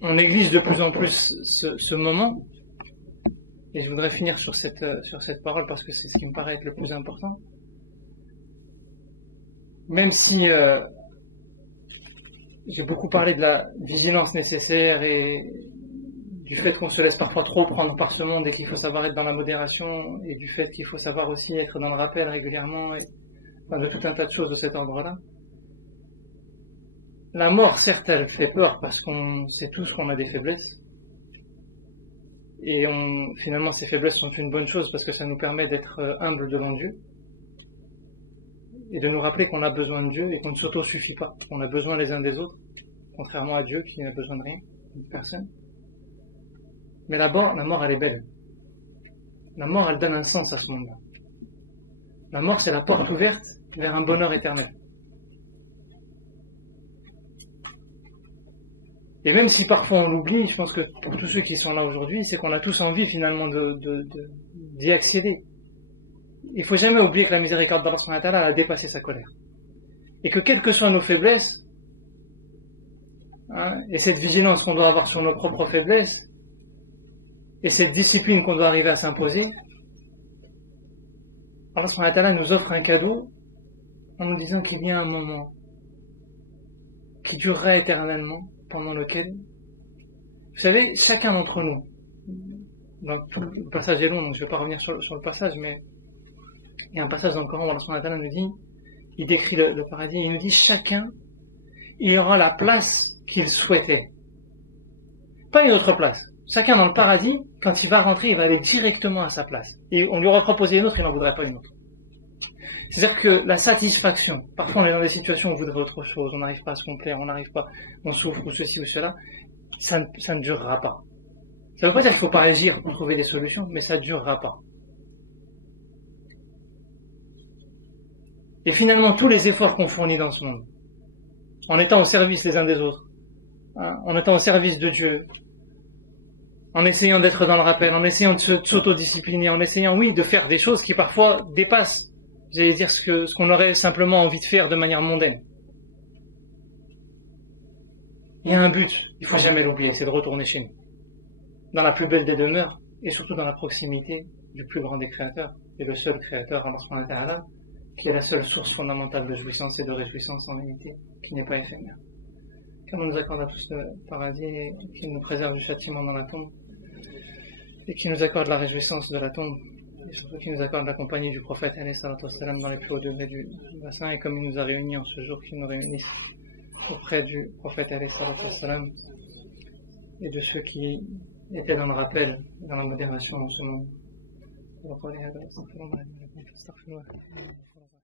on néglige de plus en plus ce moment. Et je voudrais finir sur cette parole parce que c'est ce qui me paraît être le plus important. Même si j'ai beaucoup parlé de la vigilance nécessaire et du fait qu'on se laisse parfois trop prendre par ce monde et qu'il faut savoir être dans la modération, et du fait qu'il faut savoir aussi être dans le rappel régulièrement, de tout un tas de choses de cet ordre-là. La mort, certes, elle fait peur parce qu'on sait tous qu'on a des faiblesses. Et finalement, ces faiblesses sont une bonne chose parce que ça nous permet d'être humbles devant Dieu et de nous rappeler qu'on a besoin de Dieu et qu'on ne s'auto-suffit pas, qu'on a besoin les uns des autres, contrairement à Dieu qui n'a besoin de rien, de personne. Mais la mort, elle est belle. La mort, elle donne un sens à ce monde-là. La mort, c'est la porte ouverte vers un bonheur éternel. Et même si parfois on l'oublie, je pense que pour tous ceux qui sont là aujourd'hui, c'est qu'on a tous envie finalement d'y accéder. Il faut jamais oublier que la miséricorde d'Allah subhanahu wa ta'ala a dépassé sa colère. Et que quelles que soient nos faiblesses, et cette vigilance qu'on doit avoir sur nos propres faiblesses, et cette discipline qu'on doit arriver à s'imposer, Allah subhanahu wa ta'ala nous offre un cadeau en nous disant qu'il y a un moment qui durera éternellement, pendant lequel, vous savez, chacun d'entre nous, donc tout le passage est long, donc je ne vais pas revenir sur le passage, mais il y a un passage dans le Coran où Allah subhanahu wa ta'ala nous dit, il décrit le paradis, il nous dit chacun, il aura la place qu'il souhaitait. Pas une autre place. Chacun dans le paradis, quand il va rentrer, il va aller directement à sa place. Et on lui aura proposé une autre, il n'en voudrait pas une autre. C'est-à-dire que la satisfaction, parfois on est dans des situations où on voudrait autre chose, on n'arrive pas à se complaire, on n'arrive pas, on souffre ou ceci ou cela, ça ne durera pas. Ça ne veut pas dire qu'il ne faut pas agir pour trouver des solutions, mais ça ne durera pas. Et finalement, tous les efforts qu'on fournit dans ce monde, en étant au service les uns des autres, en étant au service de Dieu, en essayant d'être dans le rappel, en essayant de s'autodiscipliner, en essayant, oui, de faire des choses qui parfois dépassent, j'allais dire, ce qu'on aurait simplement envie de faire de manière mondaine. Il y a un but, il ne faut jamais l'oublier, c'est de retourner chez nous. Dans la plus belle des demeures, et surtout dans la proximité du plus grand des créateurs, et le seul créateur, Allah subhanahu wa ta'ala, qui est la seule source fondamentale de jouissance et de réjouissance en réalité, qui n'est pas éphémère. Qu'Allah nous accorde à tous le paradis, et qu'il nous préserve du châtiment dans la tombe, et qu'il nous accorde la réjouissance de la tombe, et surtout qu'il nous accorde la compagnie du prophète alayhi salatu wassalam dans les plus hauts degrés du bassin, et comme il nous a réunis en ce jour, qu'il nous réunisse auprès du prophète alayhi salatu wassalam et de ceux qui étaient dans le rappel, dans la modération en ce moment.